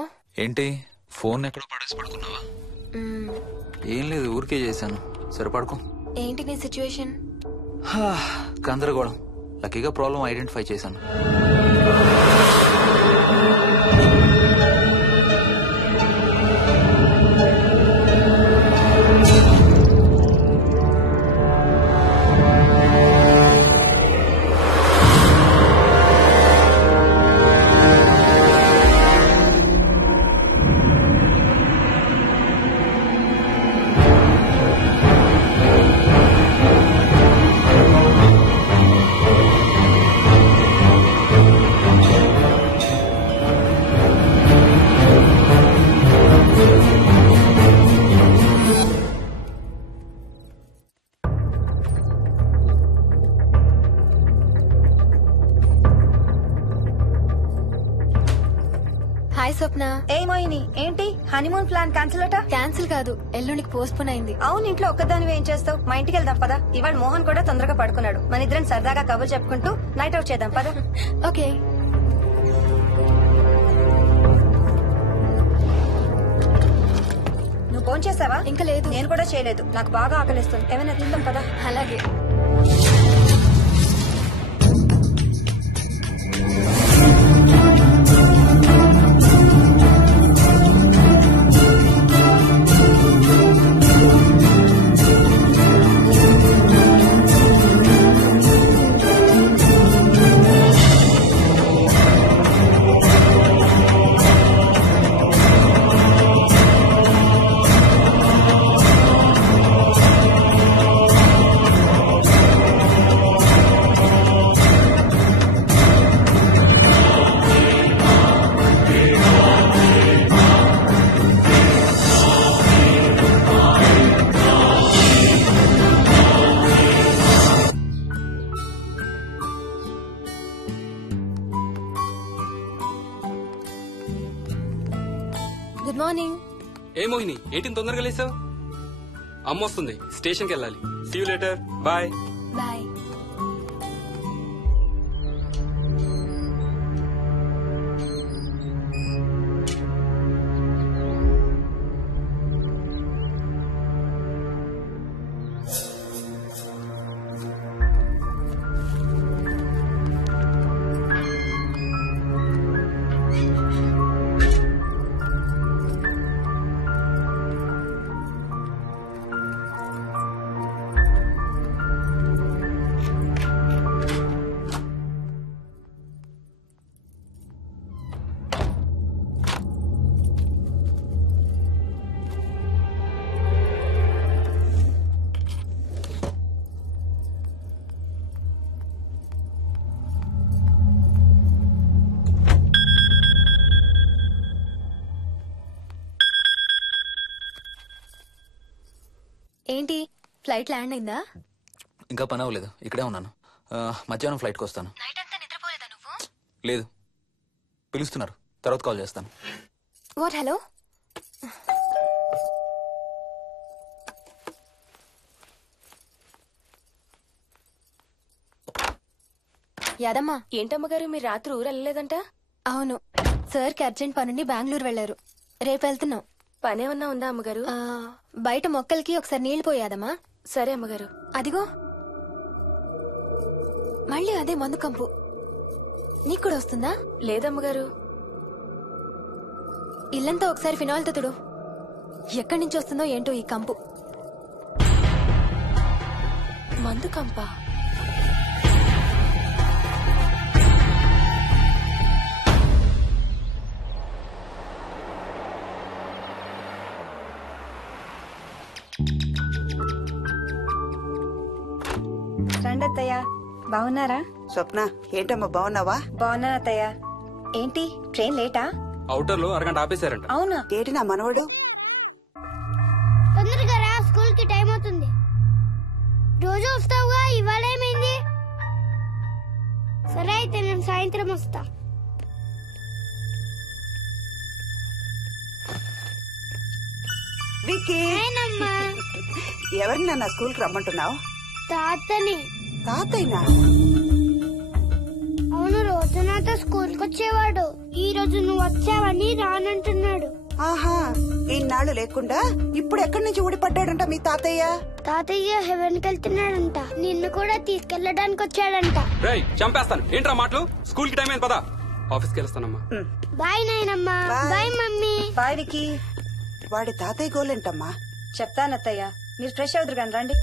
ఏంటి ఫోన్ ఎక్కడో పడేసి పడుకున్నావా? ఏం లేదు, ఊరికే చేశాను. సరే పడుకో. ఏంటి నీ సిచ్యువేషన్? గందరగోళం. లక్కీగా ప్రాబ్లం ఐడెంటిఫై చేశాను. రత్న. ఏ మోహిని, ఏంటి హనీమూన్ ప్లాన్ క్యాన్సిల్ అట? క్యాన్సిల్ కాదు, ఎల్లుండికి పోస్ట్ పోన్ అయింది. అవును, ఇంట్లో ఒక్కదానివి ఏం చేస్తావు? మా ఇంటికి వెళ్దాం పదా. ఇవాళ మోహన్ కూడా తొందరగా పడుకున్నాడు. మన ఇద్దరం సరదాగా కబుర్లు చెప్పుకుంటూ నైట్ అవుట్ చేద్దాం పదా. ఓకే. నువ్వు ఫోన్ చేసావా? ఇంకా లేదు. నేను కూడా చేయలేదు. నాకు బాగా ఆకలిస్తుంది. ఏమైనా తిందాం పదా. అలాగే. Good morning. ఏ మోహిని, ఏంటి తొందరగా లేసావు? అమ్మ వస్తుంది, స్టేషన్కి వెళ్ళాలి. See you later. Bye. Bye. ఏంటి, ఫ్లైట్ ల్యాండ్ అయిందా? ఇంకా పని అవ్వలేదు, ఇక్కడే ఉన్నాను. మధ్యాహ్నం ఫ్లైట్కి వస్తాను. నైట్ అంతా నిద్రపోలేదా నువ్వు? లేదు, పిలుస్తున్నారు, తర్వాత కాల్ చేస్తాను. వాట్? హలో. యాదమ్మా. ఏంటమ్మగారు, మీరు రాత్రి ఊరు వెళ్ళలేదంట? అవును, సార్కి అర్జెంట్ పనుండి బెంగళూరు వెళ్లారు. రేపు వెళ్తున్నాం. పనేమన్నా ఉందా అమ్మగారు? బయట మొక్కలకి ఒకసారి నీళ్లు పోయాదమ్మా. సరే అమ్మగారు. అదిగో మళ్ళీ అదే మందు కంపు. నీకు కూడా వస్తుందా? లేదమ్మగారు. ఇల్లంతా ఒకసారి ఫినాయిల్తో తుడు. ఎక్కడి నుంచి వస్తుందో ఏంటో ఈ కంపు. మందు కంపా? రండి అత్తయ్య. బాగున్నారా? స్వప్న, ఏంటమ్మా బాగున్నావా? బాగున్నాను అత్తయ్య. ఏంటి ట్రైన్ లేటా? అవుటర్ లో అరగంట ఆపేశారంట. అవునా? ఏంటి నా మనవడు? తొందరగా రా, స్కూల్ కి టైం అవుతుంది. రోజు వస్తావుగా, ఇవాళ ఏమైంది? సరే అయితే నేను సాయంత్రం వస్తా. విక్కీ, ఎవరిని నా స్కూల్ కి రమ్మంటున్నావు? తాతని. తాతయ్యనా? అవును, రోజు నాతో స్కూల్ కి వచ్చేవాడు. ఈ రోజు నువ్వు వచ్చావని రానంటున్నాడు. ఆహా, ఇన్నాళ్ళు లేకుండా ఇప్పుడు ఎక్కడి నుంచి ఊడిపడ్డాడంట మీ తాతయ్య? తాతయ్య హెవెన్ కి వెళ్తున్నాడంట. నిన్ను కూడా తీసుకెళ్లడానికి వచ్చాడంట. రేయ్, చంపేస్తాను. ఏంట్రా మాటలు? స్కూల్ కి టైం అయింది, పదా. ఆఫీస్కి వెళ్తానమ్మా. బాయ్ నాయనమ్మా. Bye mummy. బాయ్ విక్కీ. వాడి తాతయ్య గోలేంటమ్మా? చెప్తానత్తయ్య, మీరు ఫ్రెష్ అవుతురు కానీ రండి.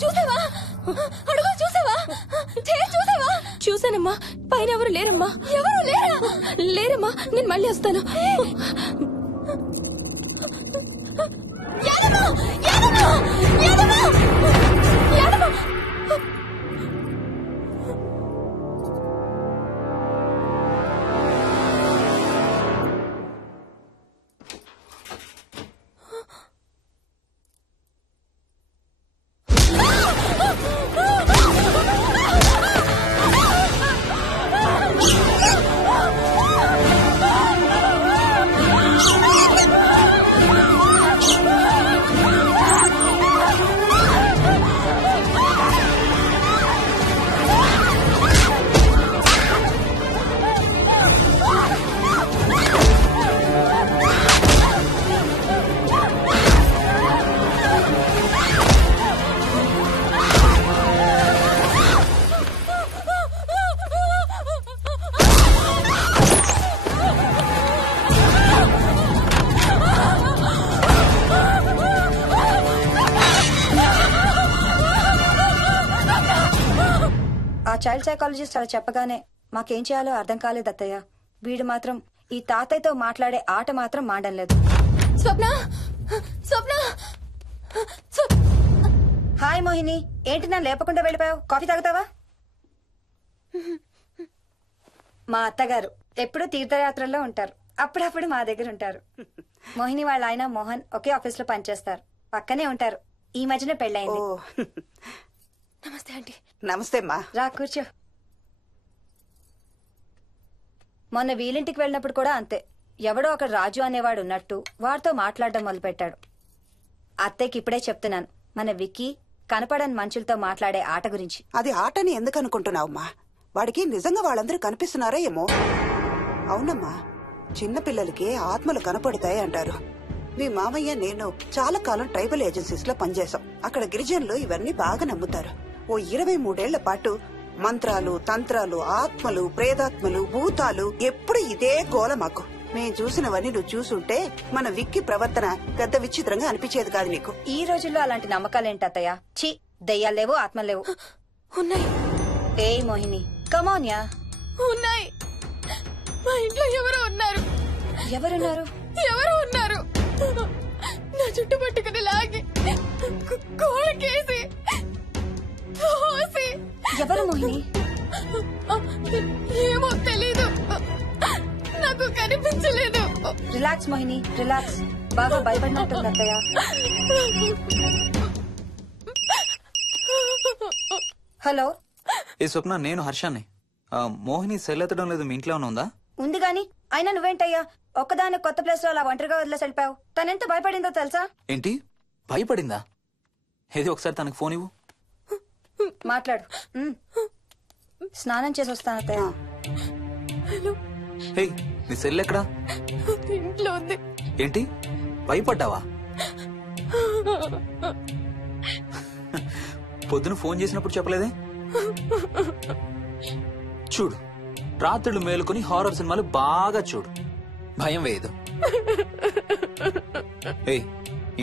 చూసావా అడుగు చూసావా చూసావా? చూసానమ్మా. పైన ఎవరు లేరమ్మా. ఎవరు లేరమ్మా. నేను మళ్ళీ వస్తాను. చైల్డ్ సైకాలజిస్ట్ అలా చెప్పగానే మాకేం చేయాలో అర్థం కాలేదు అత్తయ్య. వీడు మాత్రం ఈ తాతయ్యతో మాట్లాడే ఆట మాత్రం మాడడం లేదు. హాయ్ మోహిని, ఏంటి నన్ను లేపకుండా వెళ్ళిపోయావు? కాఫీ తాగుతావా? మా అత్తగారు ఎప్పుడూ తీర్థయాత్రల్లో ఉంటారు, అప్పుడప్పుడు మా దగ్గర ఉంటారు. మోహిని వాళ్ళ ఆయన మోహన్ ఒకే ఆఫీస్ లో పనిచేస్తారు, పక్కనే ఉంటారు. ఈ మధ్యన పెళ్ళయింది. నమస్తే ఆంటీ. నమస్తే అమ్మా. రా కూర్చో. మొన్న వీలింటికి వెళ్ళినప్పుడు కూడా అంతే. ఎవడో ఒక రాజు అనేవాడు ఉన్నట్టు వాడితో మాట్లాడడం మొదలుపెట్టాడు. అత్తయ్యకి ఇప్పుడే చెప్తున్నాను, మన విక్కీ కనపడని మనుషులతో మాట్లాడే ఆట గురించి. అది ఆటని ఎందుకు అనుకుంటున్నావమ్మా? వాడికి నిజంగా వాళ్ళందరూ కనిపిస్తున్నారా ఏమో. అవునమ్మా, చిన్నపిల్లలకి ఆత్మలు కనపడతాయి అంటారు. మీ మామయ్య నేను చాలా కాలం ట్రైబల్ ఏజెన్సీస్ లో పనిచేశాం. అక్కడ గిరిజనులు ఇవన్నీ బాగా నమ్ముతారు. ఓ 23 ఏళ్ల పాటు మంత్రాలు, తంత్రాలు, ఆత్మలు, ప్రేతాత్మలు, భూతాలు, ఎప్పుడు ఇదే గోల మాకు. మేం చూసినవన్నీ నువ్వు చూసుంటే మన విక్కీ ప్రవర్తన పెద్ద విచిత్రంగా అనిపించేది కాదు నీకు. ఈ రోజుల్లో అలాంటి నమ్మకాలేంటి అత్తయ్య? ఛీ, దెయ్యాలేవు, ఆత్మలేవు. ఉన్నాయి. ఏ మోహిని, కమోన్యా. ఉన్నాయి. మా ఇంట్లో ఎవరో ఉన్నారు. ఎవరున్నారు? ఎవరో ఉన్నారు. నా చుట్టు పట్టుకుని లాగి కోళ్ళకేసి ఎవరు మోహిని? ఏమో తెలీదు, నాకు కనిపించలేదు. Relax Mohini, relax. బాగా భయపడినట్టుంది అత్తయ్య. హలో. ఏ స్వప్న, నేను హర్షాన్ని. మోహిని సెల్ ఎత్తడం లేదు, మీ ఇంట్లో ఉందా? ఉంది గాని అయినా నువ్వేంటయ్యా ఒక్కదాని కొత్త ప్లేస్ లో అలా ఒంటరిగా వదిలేసి వెళ్ళిపోయావు? తనెంత భయపడిందో తెలుసా? ఏంటి భయపడిందా? ఏది ఒకసారి తనకు ఫోన్ ఇవ్వు. మాట్లాడు. స్నానం చేసి వస్తాను అత్తయ్య. హే, నీ సెల్ ఎక్కడా? ఇంట్లో ఉంది. ఏంటి భయపడ్డావా? పొద్దున ఫోన్ చేసినప్పుడు చెప్పలేదే? చూడు, రాత్రులు మేలుకొని హారర్ సినిమాలు బాగా చూడు, భయం వేయదు. ఏయ్,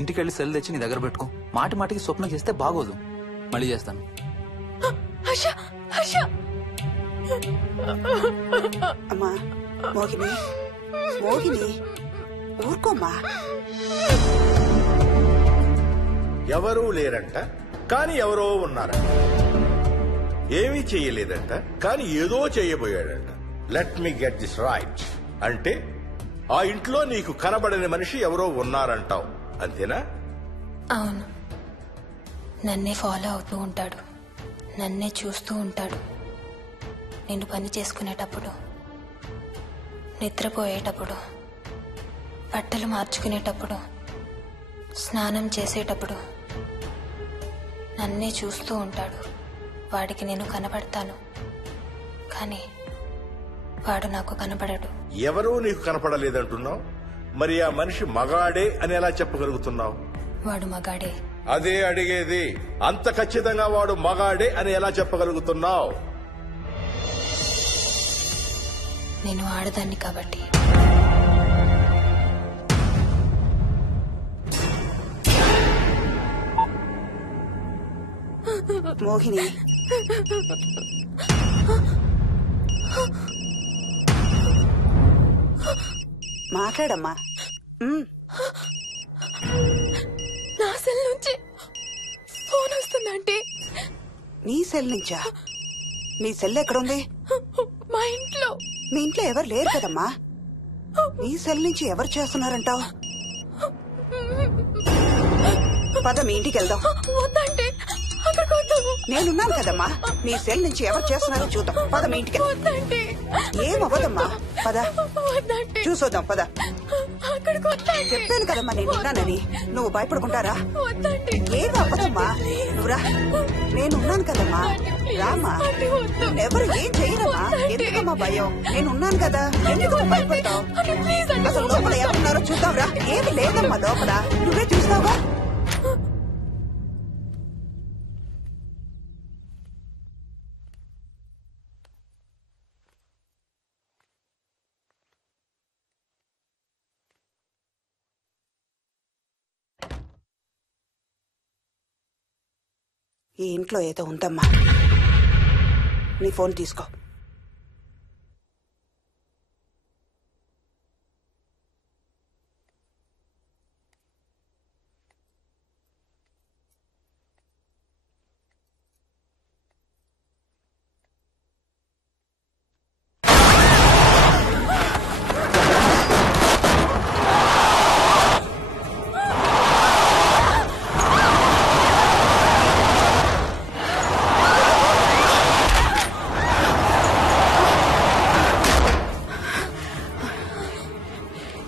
ఇంటికెళ్ళి సెల్ తెచ్చి నీ దగ్గర పెట్టుకో. మాటి మాటికి స్వప్నం చేస్తే బాగోదు. మళ్ళీ చేస్తాను. అమ్మా మోహిని, మోహిని ఊరుకోమ్మా. ఎవరూ లేరంట, కానీ ఎవరో ఉన్నారంట. ఏమీ చెయ్యలేదంట, కానీ ఏదో చెయ్యబోయాడంట. Let me get this right. అంటే ఆ ఇంట్లో నీకు కనబడని మనిషి ఎవరో ఉన్నారంటావు, అంతేనా? అవును. నన్నే ఫాలో అవుతూ ఉంటాడు, నన్నే చూస్తూ ఉంటాడు. నేను పని చేసుకునేటప్పుడు, నిద్రపోయేటప్పుడు, బట్టలు మార్చుకునేటప్పుడు, స్నానం చేసేటప్పుడు నన్నే చూస్తూ ఉంటాడు. వాడికి నేను కనపడతాను, కానీ వాడు నాకు కనపడడు. ఎవరూ నీకు కనపడలేదంటున్నావు, మరి ఆ మనిషి మగాడే అని ఎలా చెప్పగలుగుతున్నావు? వాడు మగాడే. అదే అడిగేది. అంత ఖచ్చితంగా వాడు మగాడే అని ఎలా చెప్పగలుగుతున్నావు? నేను ఆడదాన్ని కాబట్టి. మోహిని మాట్లాడమ్మా. నా సెల్ నుంచి ఫోన్ వస్తుందంటే. నీ సెల్ నుంచా? నీ సెల్ ఎక్కడుంది? మా ఇంట్లో. మీ ఇంట్లో ఎవరు లేరు కదమ్మా. నీ సెల్ నుంచి ఎవరు చేస్తున్నారంటావు? పద మీ ఇంటికి వెళ్దాం. వద్దంటే నేనున్నాను కదమ్మా. నీ సెల్ నుంచి ఎవరు చేస్తున్నారో చూద్దాం. పద మీ ఇంటికి. ఏమవ్వదమ్మా, పద చూసొద్దాం. పద. చెప్పాను కదమ్మా నేనున్నానని. నువ్వు భయపడుకుంటారా? ఏమవ్వదమ్మా, నువ్వురా. నేనున్నాను కదమ్మా, రామ్మా. ఎవరు ఏం చేయరమ్మా. ఎందుకమ్మా భయం? నేనున్నాను కదా, ఎందుకు భయపడతావు? అసలు లోపల ఎవరున్నారో చూద్దాంరా. ఏమి లేదమ్మా లోపల, నువ్వే చూస్తావా? ఈ ఇంట్లో ఏదో ఉందమ్మా. నీ ఫోన్ తీసుకో.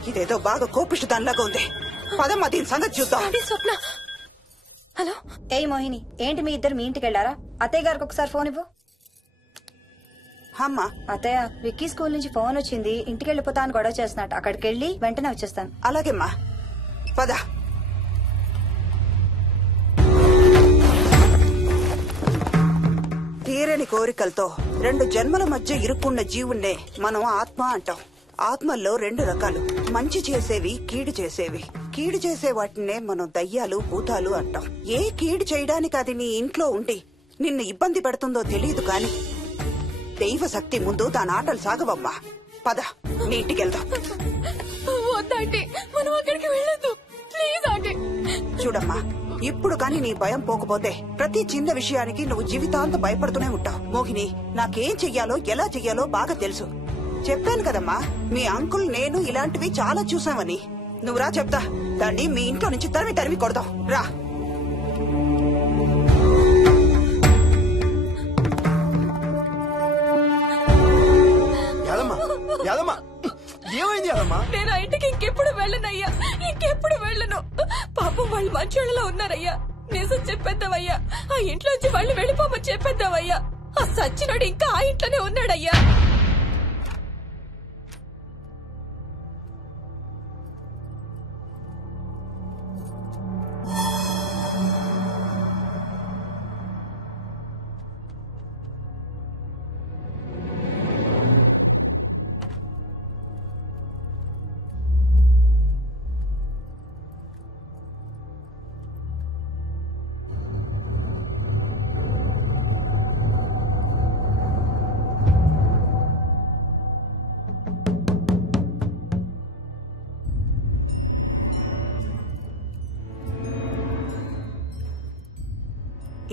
ఇదేదో బాగా కోపిష్టి దానిలాగా ఉంది. పదమ్మా దీని సంగతి చూద్దాం. స్వప్న. హలో. ఏ మోహిని, ఏంటి మీ ఇద్దరు మీ ఇంటికి వెళ్ళారా? అత్తయ్య గారికి ఒకసారి ఫోన్ ఇవ్వు. అమ్మా. అత్తయ్య, విక్కీ స్కూల్ నుంచి ఫోన్ వచ్చింది. ఇంటికి వెళ్ళిపోతా అని గొడవ చేస్తున్నట్టు. అక్కడికి వెళ్ళి వెంటనే వచ్చేస్తాను. అలాగేమ్మా, పద. తీరని కోరికలతో 2 జన్మల మధ్య ఇరుక్కున్న జీవుణ్ణే మనం ఆత్మ అంటాం. ఆత్మల్లో 2 రకాలు, మంచి చేసేవి, కీడు చేసేవి. కీడు చేసే వాటినే మనం దయ్యాలు, భూతాలు అంటాం. ఏ కీడు చేయడానికి అది నీ ఇంట్లో ఉండి నిన్ను ఇబ్బంది పెడుతుందో తెలియదు కాని దైవ శక్తి ముందు దాని ఆటలు సాగవమ్మా. పద మీ ఇంటికి వెళ్దాం. చూడమ్మా, ఇప్పుడు కాని నీ భయం పోకపోతే ప్రతి చిన్న విషయానికి నువ్వు జీవితాంతం భయపడుతూనే ఉంటావు. మోహిని, నాకేం చెయ్యాలో ఎలా చెయ్యాలో బాగా తెలుసు. చెప్పాను కదమ్మా, మీ అంకుల్ నేను ఇలాంటివి చాలా చూసామని. నువ్వు రా చెప్తా. దాన్ని మీ ఇంట్లో నుంచి తరిమి కొడదాం. రా. ఏమైంది అదమ్మా? నేను ఆ ఇంటికి ఇంకెప్పుడు వెళ్ళనయ్యా, ఇంకెప్పుడు వెళ్ళను. పాపం వాళ్ళు మంచోళ్ళలో ఉన్నారయ్యా. నిజం చెప్పేద్దామయ్యా. ఆ ఇంట్లోంచి వాళ్ళు వెళ్ళిపోమని చెప్పేద్దామయ్యా. ఆ సచ్చినోడు ఇంకా ఆ ఇంట్లోనే ఉన్నాడయ్యా.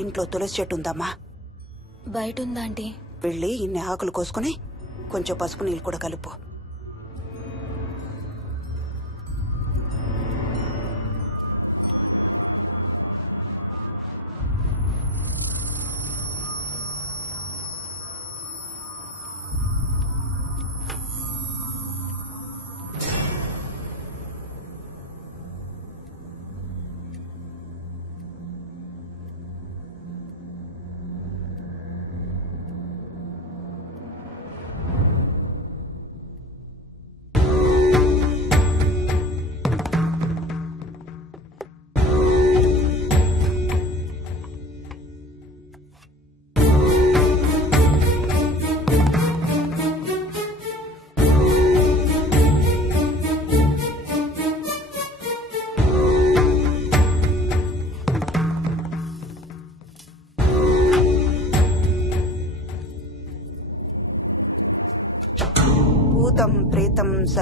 ఇంట్లో తులసి చెట్టు ఉందమ్మా. బయట ఉందా ఆంటీ? వెళ్ళి ఇన్ని ఆకులు కోసుకుని కొంచెం పసుపు నీళ్ళు కూడా కలుపు.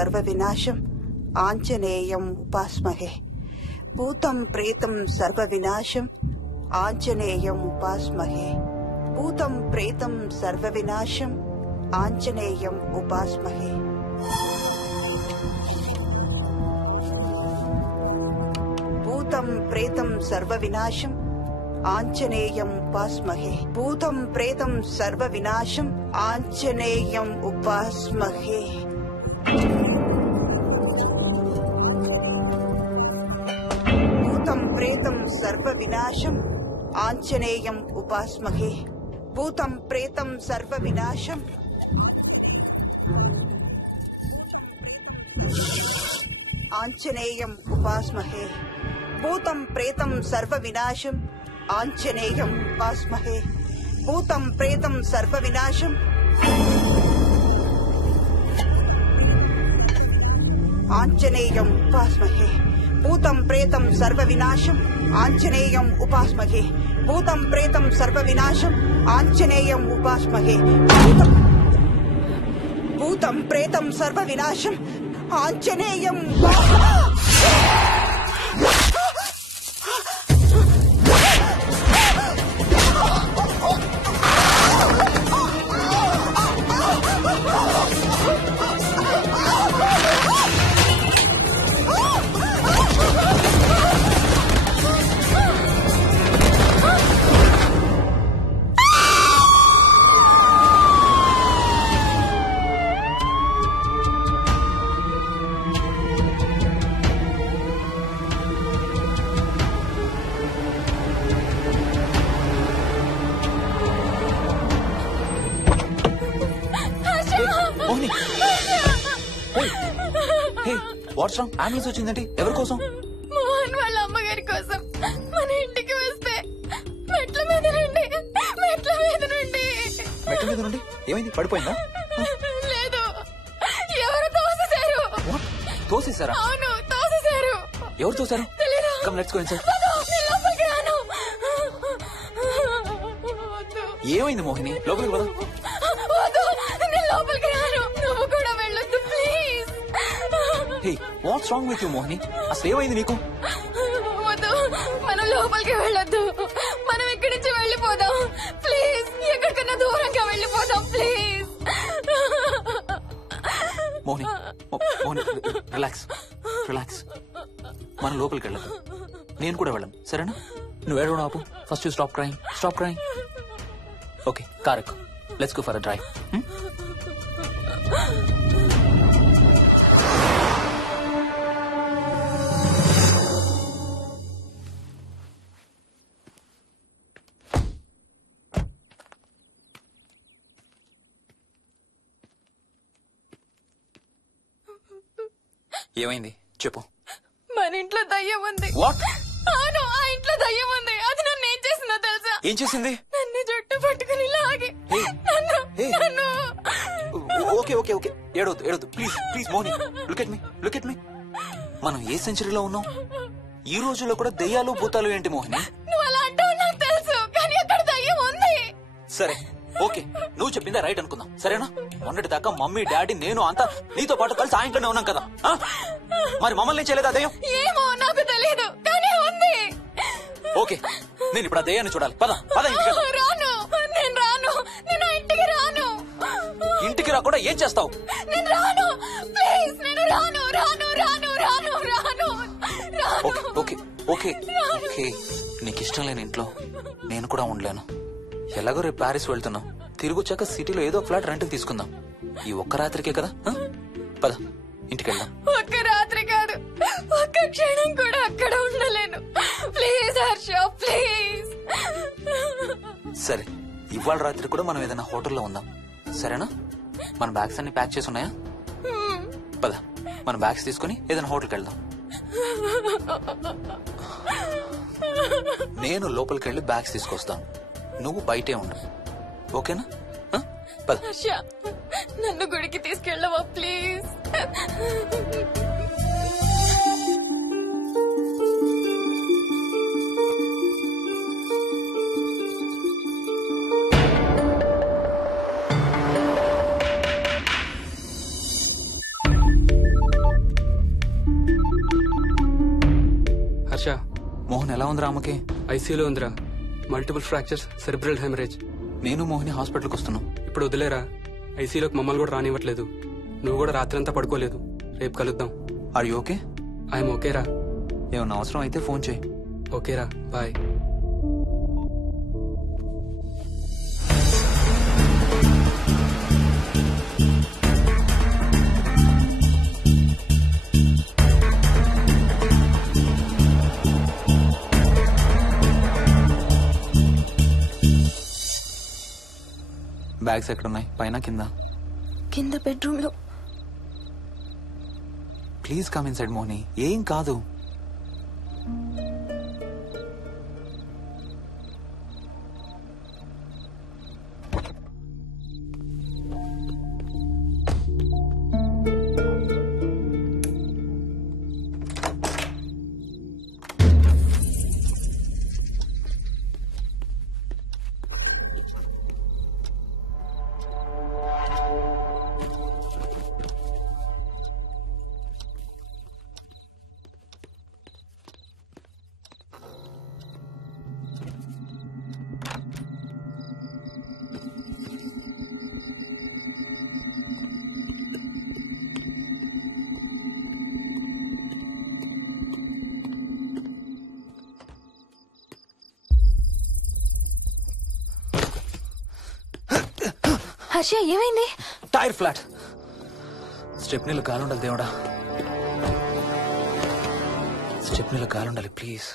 సర్వ వినాశం ఆంజనేయం ఉపాస్మహే. భూతం ప్రేతం సర్వ వినాశం ఆంజనేయం ఉపాస్మహే. భూతం ప్రేతం సర్వ వినాశం ఆంజనేయం ఉపాస్మహే. భూతం ప్రేతం సర్వ వినాశం ఆంజనేయం ఉపాస్మహే. భూతం ప్రేతం సర్వ వినాశం ఆంజనేయం ఉపాస్మహే. భూతం ప్రేతం సర్వ వినాశం ఆంజనేయం ఉపాస్మహే. భూతం ప్రేతం సర్వ వినాశం ఆంజనేయం ఉపాస్మహే. భూతం ప్రేతం సర్వ వినాశం ఆంజనేయం ఉపాస్మహే. భూతం ప్రేతం సర్వ వినాశం ఆంజనేయం ఉపాస్మహే. భూతం ప్రేతం సర్వ వినాశం ఆంజనేయం ఉపాస్మహే. భూతం ప్రేతం సర్వ వినాశం ఆంజనేయం ఉపాస్మహే. భూతం ప్రేతం సర్వ వినాశం ఆంజనేయం. What's wrong? అంబులెన్స్ వచ్చిందంటే ఎవరి కోసం? మోహన్ వాళ్ళ అమ్మగారి కోసం. మన ఇంటికి వస్తే మెట్ల మీద నుండి మెట్ల మీద నుండి ఏమైంది? పడిపోయిందా? లేదు, ఎవరు తోసేశారు. తోసేశారా? అవును, తోసేశారు. ఎవరు తోసారు? Come let's go inside. ఏమైంది మోహిని? లోపలికి పద. లోపలికి రాను, నువ్వు కూడా వెళ్ళొద్దు please. Hey, what's wrong with you Mohini? అసలు ఏమైంది నీకు? వద్దు, మనం లోపలికి వెళ్ళొద్దు. మనం ఇక్కడి నుంచి వెళ్ళిపోదాం ప్లీజ్. ఎక్కడికన్నా దూరంగా వెళ్ళిపోదాం please. Mohini, Mohini relax relax. మనం లోపలికి వెళ్ళదు. నేను కూడా వెళ్ళను, సరేనా? నువ్వు ఏడవడం ఆపు. First you stop crying. Stop crying. Okay, car ఎక్కు. Let's go for a drive. ఏమైంది చెప్పు. మన ఇంట్లో దయ్యం ఉంది. అవును, ఆ ఇంట్లో దయ్యం ఉంది. అది నన్ను ఏం చేసిందో తెలుసా? ఏం చేసింది? నన్ను జుట్టు పట్టుకుని లాగి నన్ను. ఓకే ఓకే ఓకే, ఏడవద్దు ఏడవద్దు please please Mohini. Look at me, look at me. మనం ఏ సెంచరీలో ఉన్నాం? ఈ రోజుల్లో కూడా దెయ్యాలు భూతాలు ఏంటి మోహిని? నువ్వు అలా అంటావు నాకు తెలుసు, కానీ అక్కడ దయ్యం ఉంది. సరే ఓకే, నువ్వు చెప్పిందే రైట్ అనుకుందాం, సరేనా? మొన్నటి దాకా మమ్మీ డాడీ నేను అంతా నీతో పాటు కలిసి ఆ ఇంట్లోనే ఉన్నాం కదా. మరి మమ్మల్ని చేయలేదా దయ్యం? ఏమో నాకు తెలియదు, కానీ ఉంది. ఓకే, నేను ఇప్పుడు ఆ దయ్యాన్ని చూడాలి. పద పద. రాను, నేను రాను. నేను ఇంటికి రాను. ఇంటికి రాకుండా ఏం చేస్తావు? నేను రాను ప్లీజ్. నేను రాను రాను రాను రాను రాను. ఓకే ఓకే ఓకే ఓకే, నీకు ఇష్టం లేని ఇంట్లో నేను కూడా ఉండలేను. ఎలాగో రేపు ప్యారిస్ వెళ్తున్నాం. తిరిగి వచ్చాక సిటీలో ఏదో ఫ్లాట్ రెంట్కి తీసుకుందాం. ఈ ఒక్క రాత్రికే కదా. పద ఇంటికి వెళ్దాం. ఒక్క రాత్రి కాదు, ఒక్క క్షణం కూడా అక్కడ ఉండలేను. Please Harsha please. సరే, ఇవాళ రాత్రి కూడా మనం ఏదైనా హోటల్లో ఉందాం, సరేనా? మన బ్యాగ్స్ అన్ని ప్యాక్ చేసి ఉన్నాయా? పద మన బ్యాగ్స్ తీసుకుని ఏదైనా హోటల్కి వెళ్దాం. నేను లోపలికి వెళ్ళి బ్యాగ్స్ తీసుకొస్తాను, నువ్వు బయటే ఉండు, ఓకేనా? పద. హర్ష, నన్ను గుడికి తీసుకెళ్ళవా ప్లీజ్? హర్ష, మోహన్ ఎలా ఉందిరా అమ్మకి? ఐసీయూలో ఉందిరా. Multiple fractures, cerebral haemorrhage. నేను మోహిని హాస్పిటల్కి వస్తున్నాం. ఇప్పుడు వదిలేరా, ఐసీయూలోకి మమ్మల్ని కూడా రానివ్వట్లేదు. నువ్వు కూడా రాత్రంతా పడుకోలేదు. రేపు కలుద్దాం. Are you okay? ఐఎమ్ ఓకేరా. ఏమన్నా అవసరం అయితే ఫోన్ చేయి. ఓకేరా, బాయ్. బ్యాగ్స్ ఎక్కడున్నాయి? పైన కింద? కింద బెడ్రూమ్ లో. Please come inside Mohini, ఏం కాదు. హర్ష, ఏమైంది? Tyre flat. స్టెప్నీలో కాలుండాలి దేవుడా, స్టెప్నీలో కాలుండాలి please.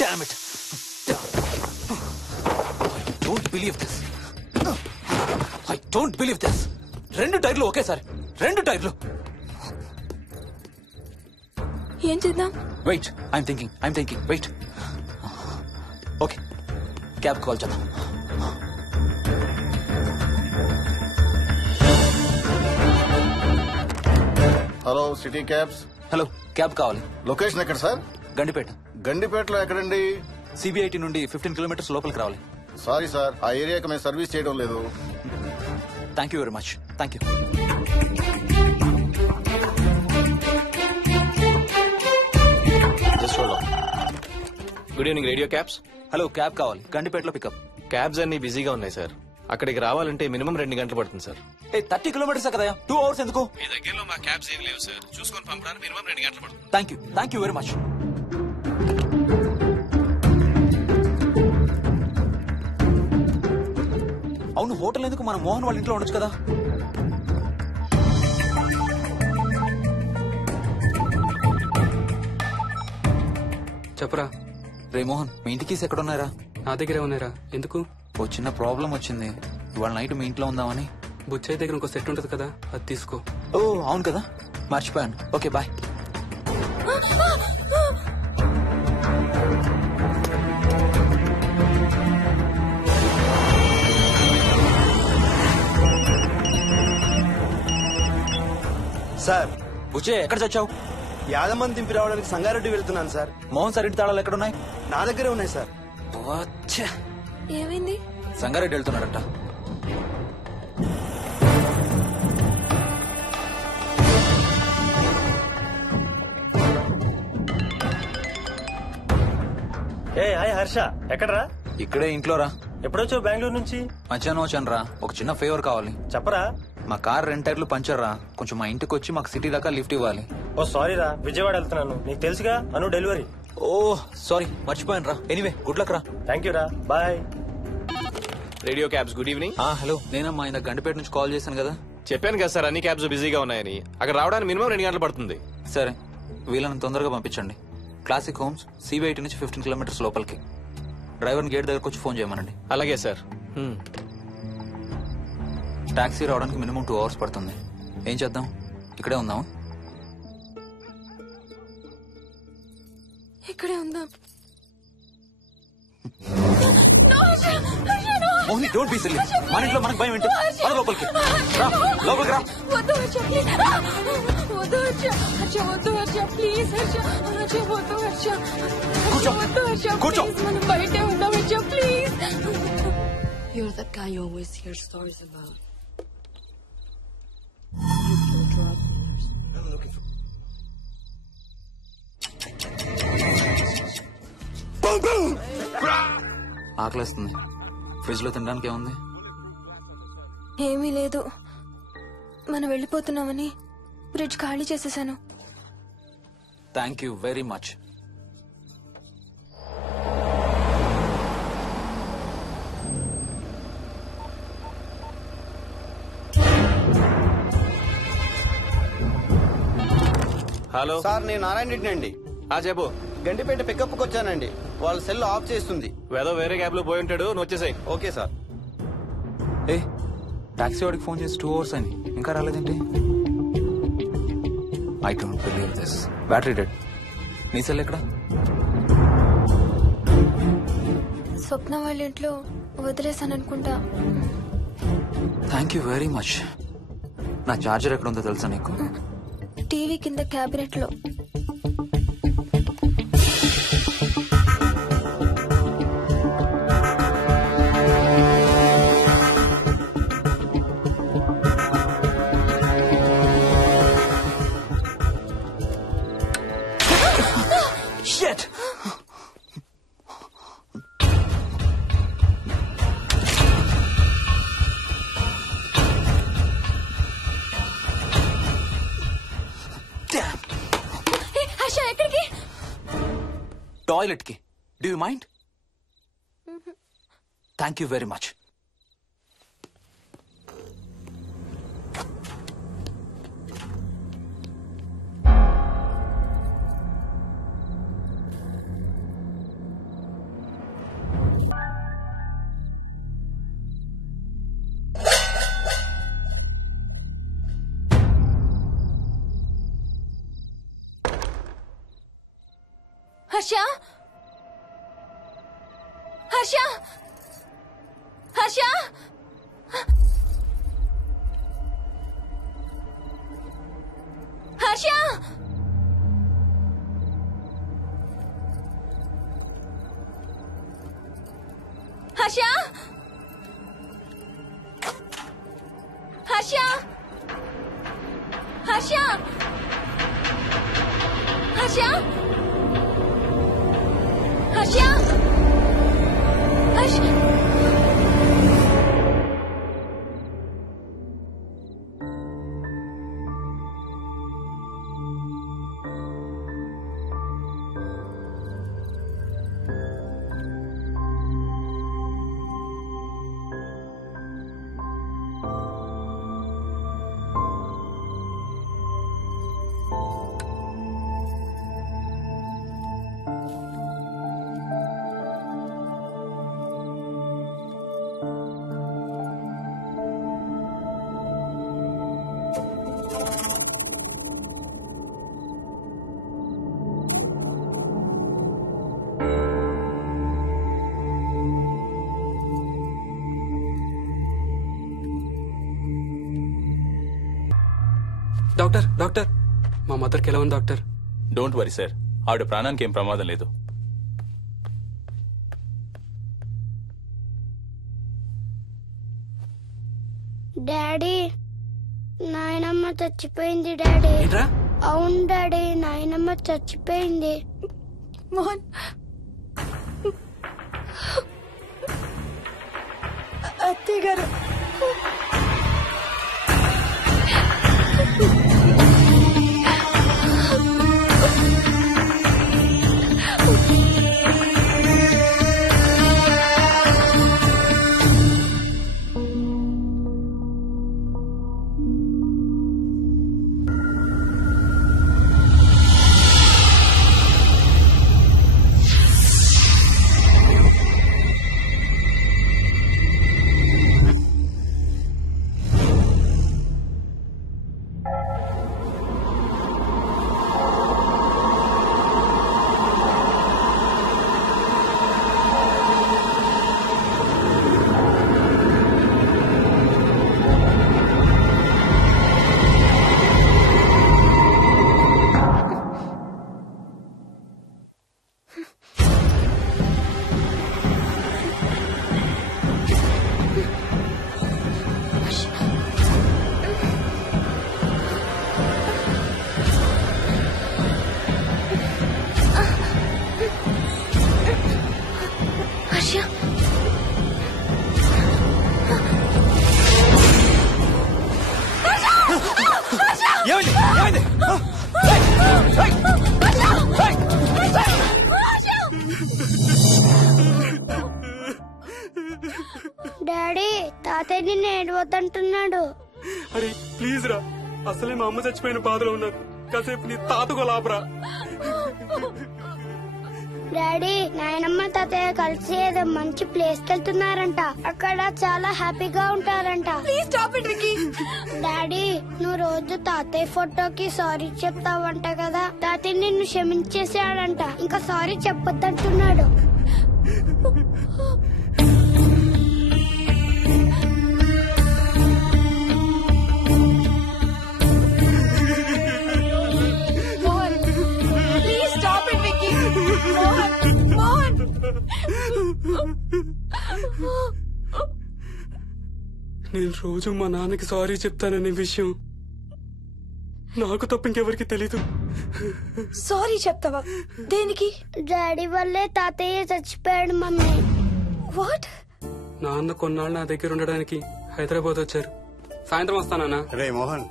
Damn it. I don't believe this. I don't believe this. 2 టైర్లు ఒకేసారి, 2 టైర్లు. ఏం చేద్దాం? Wait, I'm thinking. Wait. Okay, cab call చేద్దాం. Hello, city cabs. Hello, cab కావాలి. లొకేషన్ ఎక్కడ సార్? గండిపేట. గండిపేటలో ఎక్కడండి? సిబిఐటి నుండి 15 కిలోమీటర్స్ లోపలికి రావాలి. సారీ సార్, ఆ ఏరియాకి మేము సర్వీస్ చేయడం లేదు. Thank you very much. Thank you. Good evening radio cabs. Hello, cab కావాలి. గండిపేటలో పికప్. క్యాబ్స్ అన్ని బిజీగా ఉన్నాయి సార్. అక్కడికి రావాలంటే మినిమం 2 గంటలు పడుతుంది సార్. 30 కిలోమీటర్స్ కదా, 2 అవర్స్ ఎందుకు? మీ దగ్గరలో మా క్యాబ్స్ ఏం లేవు సార్. చూసుకొని పంపడానికి మినిమం 2 గంటలు పడుతుంది. Thank you very much. అవును, హోటల్ ఎందుకు? మన మోహన్ వాళ్ళ ఇంట్లో ఉండొచ్చు కదా. చెప్పరా. రే మోహన్, మీ ఇంటి కీస్ ఎక్కడ ఉన్నారా? నా దగ్గరే ఉన్నారా. ఎందుకు? ఓ చిన్న ప్రాబ్లం వచ్చింది. ఇవాళ నైట్ మీ ఇంట్లో ఉందామని. బుచ్చయ్య దగ్గర ఇంకో సెట్ ఉంటది కదా, అది తీసుకో. ఓ అవును కదా, మర్చిపోయాను. Okay bye. సార్, బుచ్చయ్య ఎక్కడ చచ్చావు? యాదమ్మని దింపి రావడానికి సంగారెడ్డి వెళ్తున్నాను సార్. మోహన్ సార్ ఇంటి తాళాలు ఎక్కడున్నాయి? నా దగ్గరే ఉన్నాయి సార్. ఏమైంది? సంగారెడ్డి వెళ్తున్నాడంట. హాయ్ హర్ష, ఎక్కడరా? ఇక్కడే ఇంట్లో రా. ఎప్పుడొచ్చావు బెంగళూరు నుంచి? మధ్యాహ్నం వచ్చాను రా. ఒక చిన్న ఫేవర్ కావాలి. చెప్పరా. మా కార్ 2 టైర్లు పంచర్ రా. కొంచెం మా ఇంటికి వచ్చి మాకు సిటీ దాకా లిఫ్ట్ ఇవ్వాలి. ఓ సారీ రా, విజయవాడ వెళ్తున్నాను. నీకు తెలుసుగా, అను డెలివరీ. ఓ సారీ, మర్చిపోయాను రా. ఎనీవే, గుడ్ లక్ రా. థ్యాంక్ యూ రా, bye. Radio cabs, good evening. Hello, నేనమ్మా ఇంత గండిపేట నుంచి కాల్ చేశాను కదా. చెప్పాను కదా సార్, అన్ని క్యాబ్స్ బిజీగా ఉన్నాయని. అక్కడ రావడానికి మినిమం 2 గంటలు పడుతుంది. సరే, వీళ్ళని తొందరగా పంపించండి. క్లాసిక్ హోమ్స్, సిబిఐటి నుంచి 15 కిలోమీటర్స్ లోపలికి. డ్రైవర్ని గేట్ దగ్గరకు వచ్చి ఫోన్ చేయమనండి. అలాగే సార్. టాక్సీ రావడానికి మినిమం 2 అవర్స్ పడుతుంది. ఏం చేద్దాం, ఇక్కడే ఉందాం. ఇక్కడే ఉందాం. Mohini, don't be silly. మన ఇంట్లో మనకు భయం ఏంటి? మన లోపలికి రా, లోపలికి రా. వద్దు హర్ష, ప్లీజ్. వద్దు హర్ష, హర్ష వద్దు హర్ష, ప్లీజ్ హర్ష, హర్ష వద్దు హర్ష, కూర్చో, వద్దు హర్ష, కూర్చో. ప్లీజ్, మనం బయటే ఉందాం Harsha, please. that guy you always hear stories about. I'm looking for. ఆకలేస్తుంది. ఫ్రిడ్జ్ లో తినడానికి ఏముంది? ఏమీ లేదు. మనం వెళ్ళిపోతున్నామని ఫ్రిడ్జ్ ఖాళీ చేసేసాను. Thank you very much. Hello sir, నేను నారాయణ రెడ్డి అండి. చెప్పు. గండిపేట పికప్కి వచ్చానండి. వాళ్ళ సెల్ ఆఫ్ చేస్తుంది. వేదో వేరే క్యాబ్ లో పోయి ఉంటాడు, నువ్వు వచ్చేసాయి. Okay sir. ఏ టాక్సీ వాడికి ఫోన్ చేసి 2 hours అని ఇంకా రాలేదేంటి? I don't believe this. Battery dead. నీ సెల్ ఎక్కడ? స్వప్న వాళ్ళ ఇంట్లో వదిలేసాననుకుంటా. Thank you very much. నా చార్జర్ ఎక్కడ ఉందో తెలుసా నీకు? టీవీ కింద క్యాబినెట్ లో. Shit! హర్ష ఎక్కడికి? టాయిలెట్ కి. Do you mind? Thank you very much. Harsha Harsha Harsha Harsha Harsha Harsha Harsha Harsha Harsha Harsha doctor doctor మా మదర్కి ఎలా ఉంది డాక్టర్? డోంట్ వరీ సార్, ఆవిడ ప్రాణానికి ఏం ప్రమాదం లేదు. డాడీ, నాయనమ్మ చచ్చిపోయింది డాడీ. అవును డాడీ, నాయనమ్మ చచ్చిపోయింది. మోహన్, అత్తయ్య గారు డాడీ తాతయ్య నిన్ను ఏడవద్దంటున్నాడు. అరే ప్లీజ్ రా, అసలే మా అమ్మ చచ్చిపోయిన బాధలో ఉన్నాను, కాసేపు నీ తాతకు లాపరా. డాడీ నాయనమ్మ తాతయ్య కలిసి ఏదో మంచి ప్లేస్ కి వెళ్తున్నారంట. అక్కడ చాలా హ్యాపీగా ఉంటారంట. డాడీ నువ్వు రోజు తాతయ్య ఫోటోకి సారీ చెప్తావంట కదా, తాతయ్య నిన్ను క్షమించేసాడంట, ఇంకా సారీ చెప్పొద్దంటున్నాడు. నేను రోజు మా నాన్నకి సారీ చెప్తాననే విషయం నాకు తప్ప ఇంకెవరికి తెలీదు. సారీ చెప్తావా? దేనికి? డాడీ వల్లే తాతయ్య చచ్చిపోయాడు మమ్మీ. వాట్? నాన్న కొన్నాళ్ళు నా దగ్గర ఉండడానికి హైదరాబాద్ వచ్చారు. సాయంత్రం వస్తానా? రే మోహన్,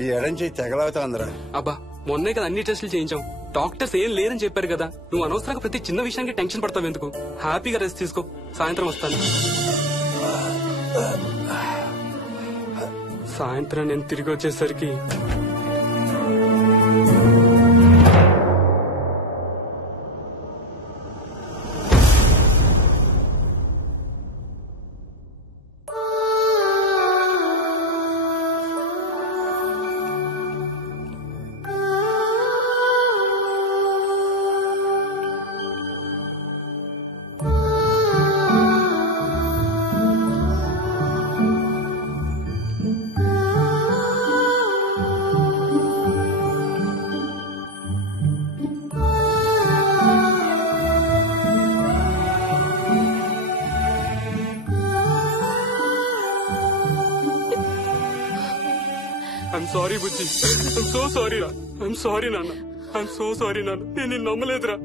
ఈ ఎడం చేయి తెగలవుతాందిరా. అబ్బా మొన్నే కదా అన్ని టెస్టులు చేయించాం, డాక్టర్స్ ఏం లేరని చెప్పారు కదా. నువ్వు అనవసరంగా ప్రతి చిన్న విషయానికి టెన్షన్ పడతావు ఎందుకు? హ్యాపీగా రెస్ట్ తీసుకో, సాయంత్రం వస్తాను. సాయంత్రం నేను తిరిగి వచ్చేసరికి I'm sorry Bujji, I'm so sorry రా, ఐఎమ్ సారీ నాన్న, ఐఎమ్ సో సారీ నాన్న. నేను నిన్ను నమ్మలేదురా.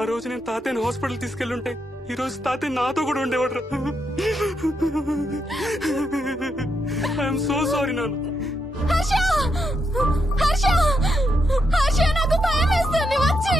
ఆ రోజు నేను తాతయ్యని హాస్పిటల్ తీసుకెళ్లుంటే ఈ రోజు తాతయ్య నాతో కూడా ఉండేవాడు రా. ఐఎమ్ సో సారీ నాన్న. హర్ష, హర్ష, హర్ష నాకు భయం వేస్తుంది, వచ్చి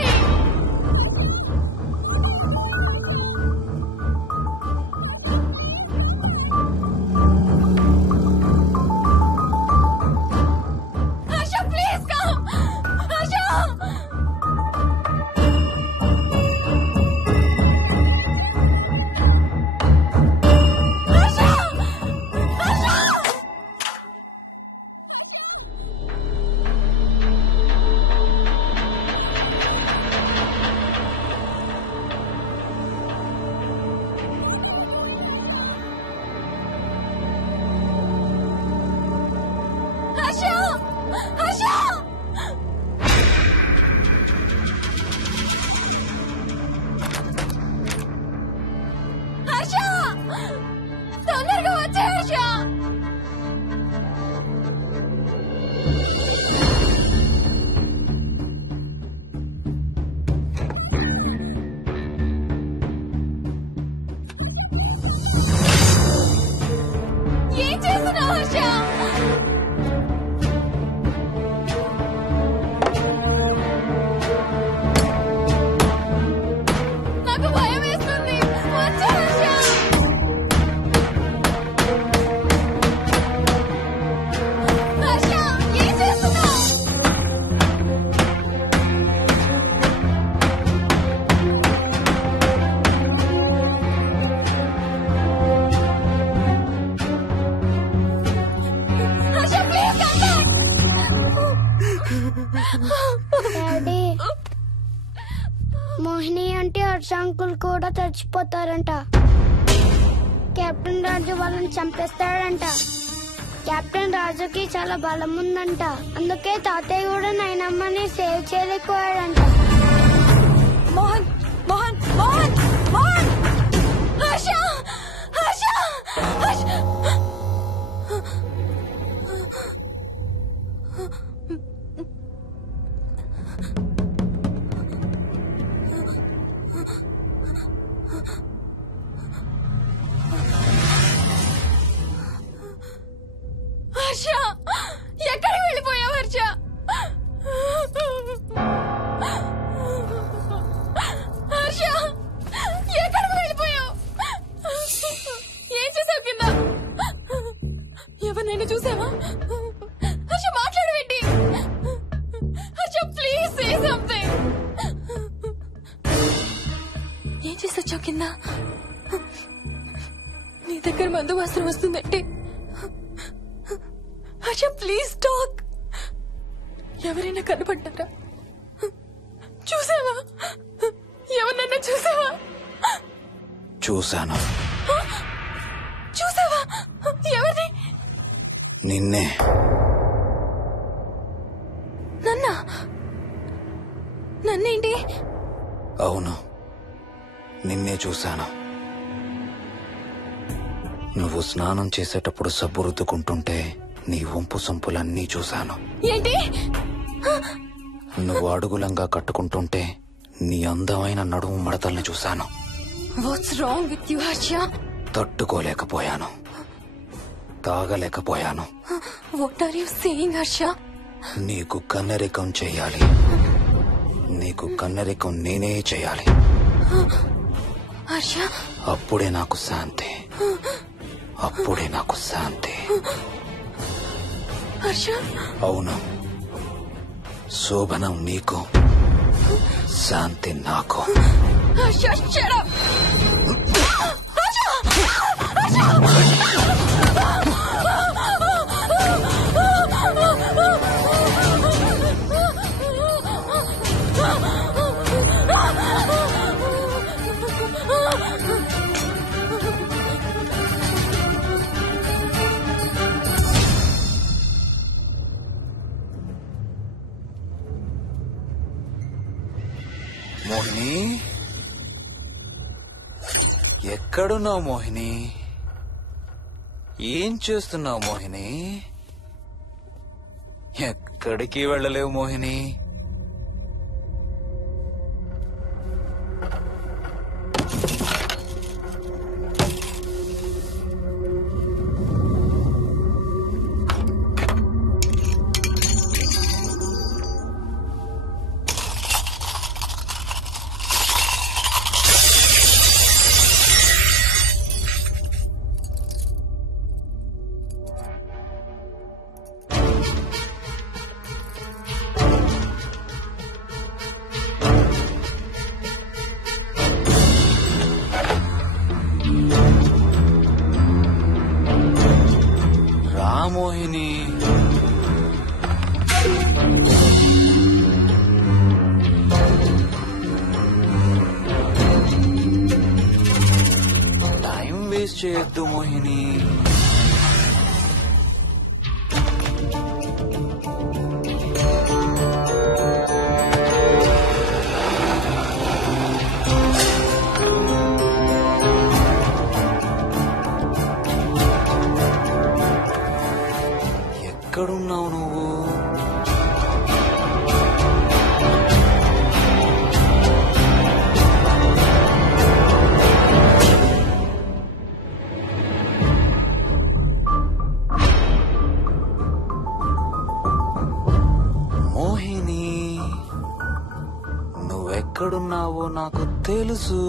తొందరగా వచ్చే హర్ష. ఏం చేస్తున్నావు హర్ష? నాకు భయం వేస్తుంది, వచ్చే హర్ష. హర్ష ఏం చేస్తున్నావు? హర్ష ప్లీజ్ డాడీ మోహిని అంటే హర్ష అంకుల్ కూడా చచ్చిపోతారంట. కెప్టెన్ రాజు వాళ్ళని చంపేస్తాడంట. కెప్టెన్ రాజుకి చాలా బలం ఉందంట, అందుకే తాతయ్య కూడా నాయనమ్మని సేవ్ చేయలేకపోయాడంట. మోహన్, మోహన్, మోహన్, మోహన్, హర్ష, హర్ష, హర్ష. హర్ష ఎక్కడ నీ దగ్గర మందు వాసన వస్తుందంటే హర్ష ప్లీజ్ టాక్. ఎవరైనా కనపడ్డారా? చూసావా? ఎవరన్నా చూసావా? చూశాను. చూసావా? ఎవరిని? నిన్నే. నన్నేంటి? అవును, నిన్నే చూశాను. నువ్వు స్నానం చేసేటప్పుడు సబ్బు రుద్దుకుంటుంటే నీ వంపు సొంపులన్నీ చూశాను. ఏంటి? నువ్వు అడుగులంగా కట్టుకుంటుంటే నీ అందమైన నడుము మడతల్ని చూశాను. What's wrong with you Harsha? తట్టుకోలేకపోయాను, తాగలేకపోయాను. What are you saying Harsha? నీకు కన్నరికం చెయ్యాలి. నీకు కన్నరికం నేనే చేయాలి. హర్ష, అప్పుడే నాకు శాంతి. అప్పుడే నాకు శాంతి. హర్ష, అవును, శోభనం నీకు, శాంతి నాకు. Harsha, shut up! మోహిని, ఎక్కడున్నావు మోహిని? ఏం చేస్తున్నావు మోహిని? ఎక్కడికి వెళ్ళలేవు మోహిని. మోహిని, టైం వేస్ట్ చేయొద్దు మోహిని. ఎక్కడున్నావు నువ్వు? మోహిని, నువ్వెక్కడున్నావో నాకు తెలుసు.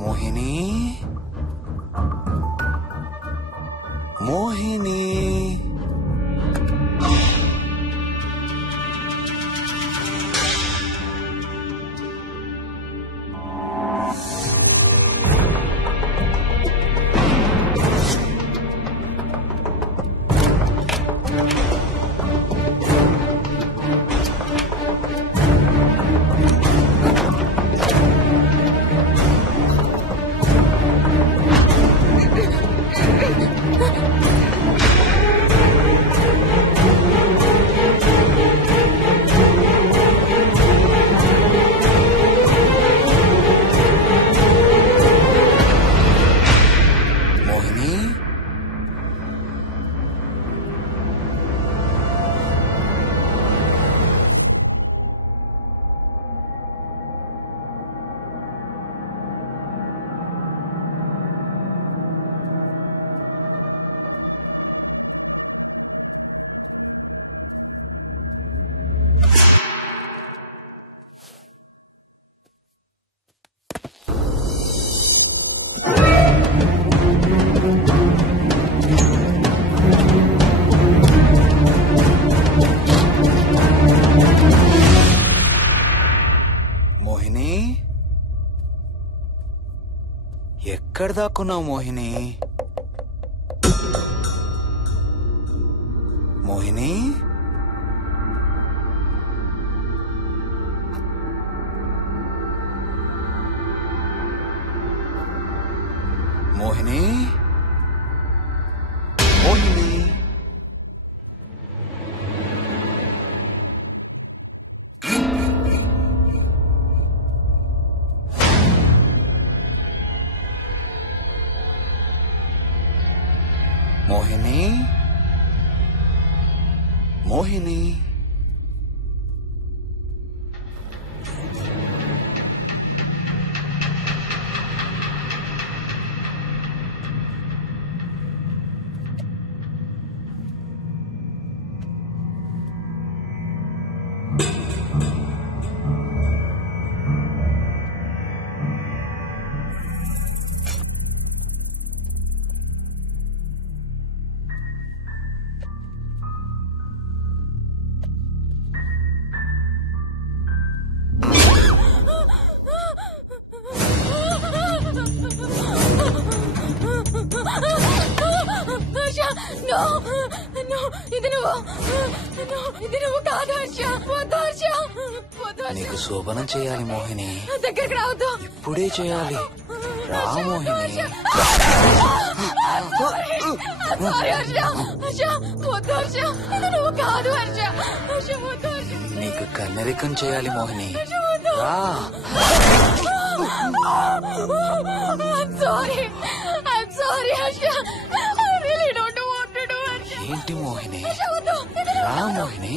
మోహిని, మోహిని, మోహిని, ఎక్కడ దాక్కున్నావు మోహిని? మోహిని, మోహిని, మోహిని. మోహిని, మోహిని. నీకు శోభనం చేయాలి మోహిని. దగ్గరికి రావద్దు. ఇప్పుడే చేయాలి. రా మోహిని. నీకు కన్నరికం చేయాలి మోహిని. రా. ఏంటి మోహిని? రా మోహిని.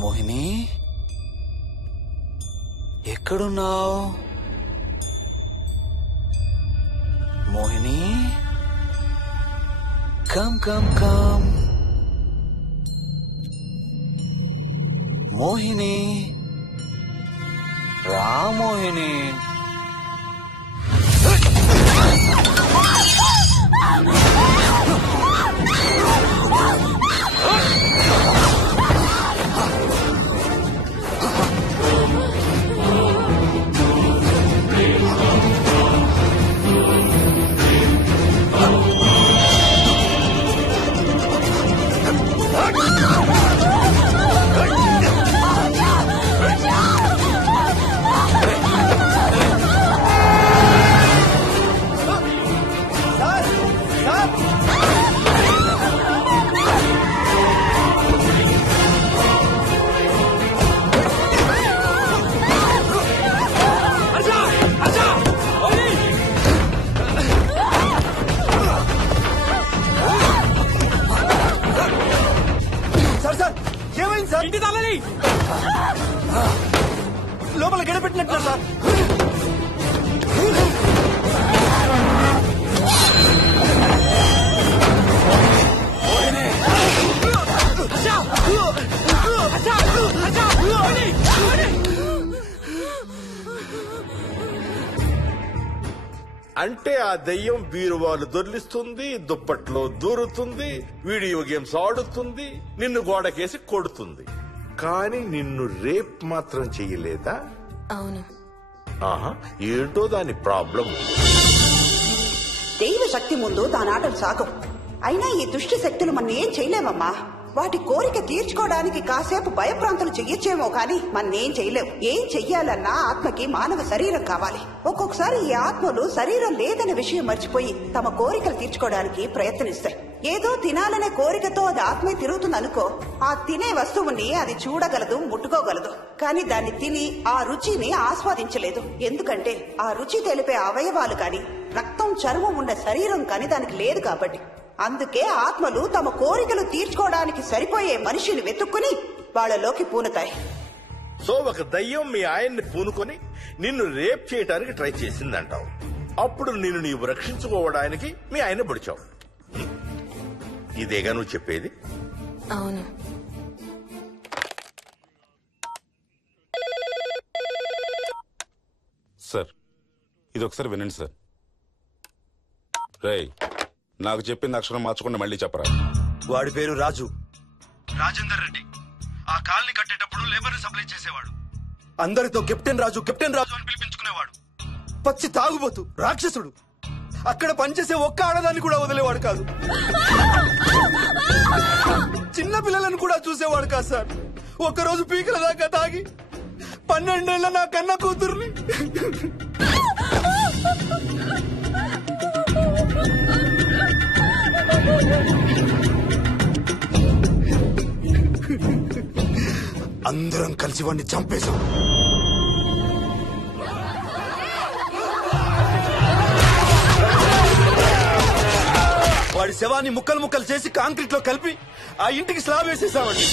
మోహిని, ఎక్కడున్నావు Mohini? Come come come Mohini. రా మోహిని. లోపల గడపెట్టినట్టు సార్. అంటే ఆ దెయ్యం బీరువాలు దొర్లిస్తుంది, దుప్పట్లో దూరుతుంది, వీడియో గేమ్స్ ఆడుతుంది, నిన్ను గోడకేసి కొడుతుంది. కానీ నిన్ను రేప్ మాత్రం చెయ్యలేదా? అవును. ఆహా, ఏంటో దాని ప్రాబ్లం. దైవ శక్తి ముందు దానాటలు సాగం. అయినా ఈ దుష్ట శక్తులు మన ఏం చేయలేమమ్మా. వాటి కోరిక తీర్చుకోవడానికి కాసేపు భయప్రాంతులు చెయ్యొచ్చేమో కానీ మన్నేం చేయలేవు. ఏం చెయ్యాలన్నా ఆత్మకి మానవ శరీరం కావాలి. ఒక్కొక్కసారి ఈ ఆత్మలు శరీరం లేదనే విషయం మర్చిపోయి తమ కోరికలు తీర్చుకోవడానికి ప్రయత్నిస్తాయి. ఏదో తినాలనే కోరికతో అది ఆత్మే తిరుగుతుందనుకో, ఆ తినే వస్తువుని అది చూడగలదు, ముట్టుకోగలదు. కానీ దాన్ని తిని ఆ రుచిని ఆస్వాదించలేదు. ఎందుకంటే ఆ రుచి తెలిపే అవయవాలు కాని, రక్తం చర్మం ఉన్న శరీరం కాని దానికి లేదు కాబట్టి. అందుకే ఆత్మలు తమ కోరికలు తీర్చుకోవడానికి సరిపోయే మనిషిని వెతుక్కుని వాళ్ళలోకి పూనుతాయి. సో ఒక దయ్యం మీ ఆయన్ని పూనుకొని నిన్ను రేప్ చేయడానికి ట్రై చేసిందంటావు. అప్పుడు నిన్ను నీవు రక్షించుకోవడానికి మీ ఆయన పొడిచావు. ఇదేగా నువ్వు చెప్పేది? అవును. సార్ ఇది ఒకసారి వినండి సార్. రేయ్, నాకు చెప్పింది అక్షరం మార్చకుండా మళ్ళీ చెప్పరా. వాడి పేరు రాజు, రాజేందర్ రెడ్డి. ఆ కాలనీ కట్టేటప్పుడు లేబర్ సప్లై చేసేవాడు. అందరితో కెప్టెన్ రాజు అని పిలిపించుకునేవాడు. పచ్చి తాగుబోతు, రాక్షసుడు. అక్కడ పనిచేసే ఒక్క ఆడదాన్ని కూడా వదిలేవాడు కాదు. చిన్న పిల్లలను కూడా చూసేవాడు కాదు సార్. ఒక్కరోజు పీకల దాకా తాగి 12 ఏళ్ల నా కన్న కూతుర్ని అందరం కలిసి వాడిని చంపేశాం. వాడి శవాన్ని ముక్కలు ముక్కలు చేసి కాంక్రీట్ లో కలిపి ఆ ఇంటికి స్లాబ్ వేసేసామండి.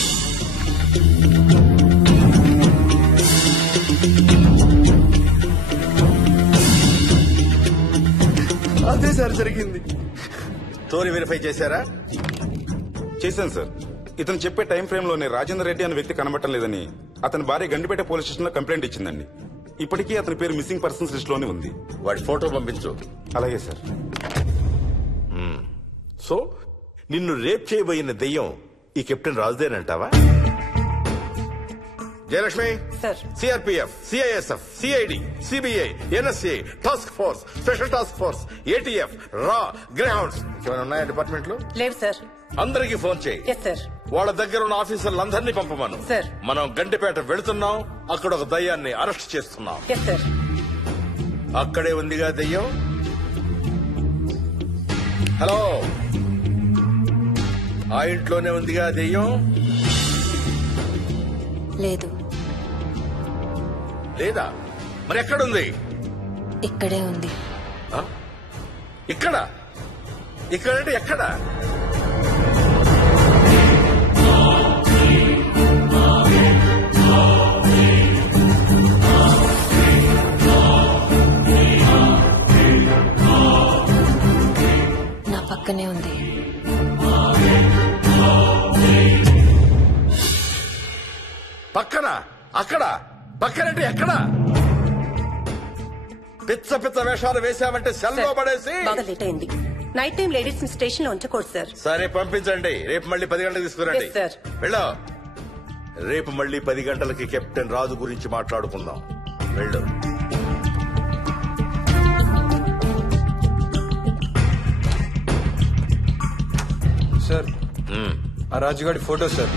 అదే సార్ జరిగింది. స్టోరీ వెరిఫై చేశారా? చేశాను సార్. ఇతను చెప్పే టైం ఫ్రేమ్ లోనే రాజేందర్ రెడ్డి అనే వ్యక్తి కనబడటం లేదని అతని భార్య గండిపేట పోలీస్ స్టేషన్ లో కంప్లైంట్ ఇచ్చిందండి. ఇప్పటికీ అతని పేరు మిస్సింగ్ పర్సన్స్ లిస్ట్ లోనే ఉంది. వాడి ఫోటో పంపించు. అలాగే సార్. సో నిన్ను రేప్ చేయబోయిన దెయ్యం ఈ కెప్టెన్ రాజుదేనంటావా? Jayalakshmi, CRPF, CISF, CID, CBI, NSA, task force, special task force, ATF, రా, గ్రౌండ్స్ ఏమైనా ఉన్నాయా డిపార్ట్మెంట్ లో? లేదు సార్. అందరికీ ఫోన్ చేయి. వాళ్ళ దగ్గర ఉన్న ఆఫీసర్లందరినీ పంపమను. మనం గండిపేట వెళుతున్నాం. అక్కడ ఒక దయ్యాన్ని అరెస్ట్ చేస్తున్నాం. అక్కడే ఉందిగా దయ్యం. హలో, ఆ ఇంట్లోనే ఉందిగా దెయ్యం? లేదు. లేదా? మరి ఎక్కడుంది? ఇక్కడే ఉంది. ఇక్కడ? ఇక్కడంటే ఎక్కడ? నా పక్కనే ఉంది. పక్కన? అక్కడ? పక్కనంటే ఎక్కడ? పిచ్చ పిచ్చ వేషాలు వేశామంటే సెల్లో పడేసి. బాగా లేట్ అయింది. నైట్ టైం లేడీస్ స్టేషన్ లో ఉంచకూడదు సార్. సరే పంపించండి. రేపు మళ్ళీ 10 గంటలకు తీసుకురండి. వెళ్ళు. రేపు మళ్ళీ 10 గంటలకి కెప్టెన్ రాజు గురించి మాట్లాడుకుందాం. వెళ్ళు. సార్, ఆ రాజుగాడి ఫోటో సార్.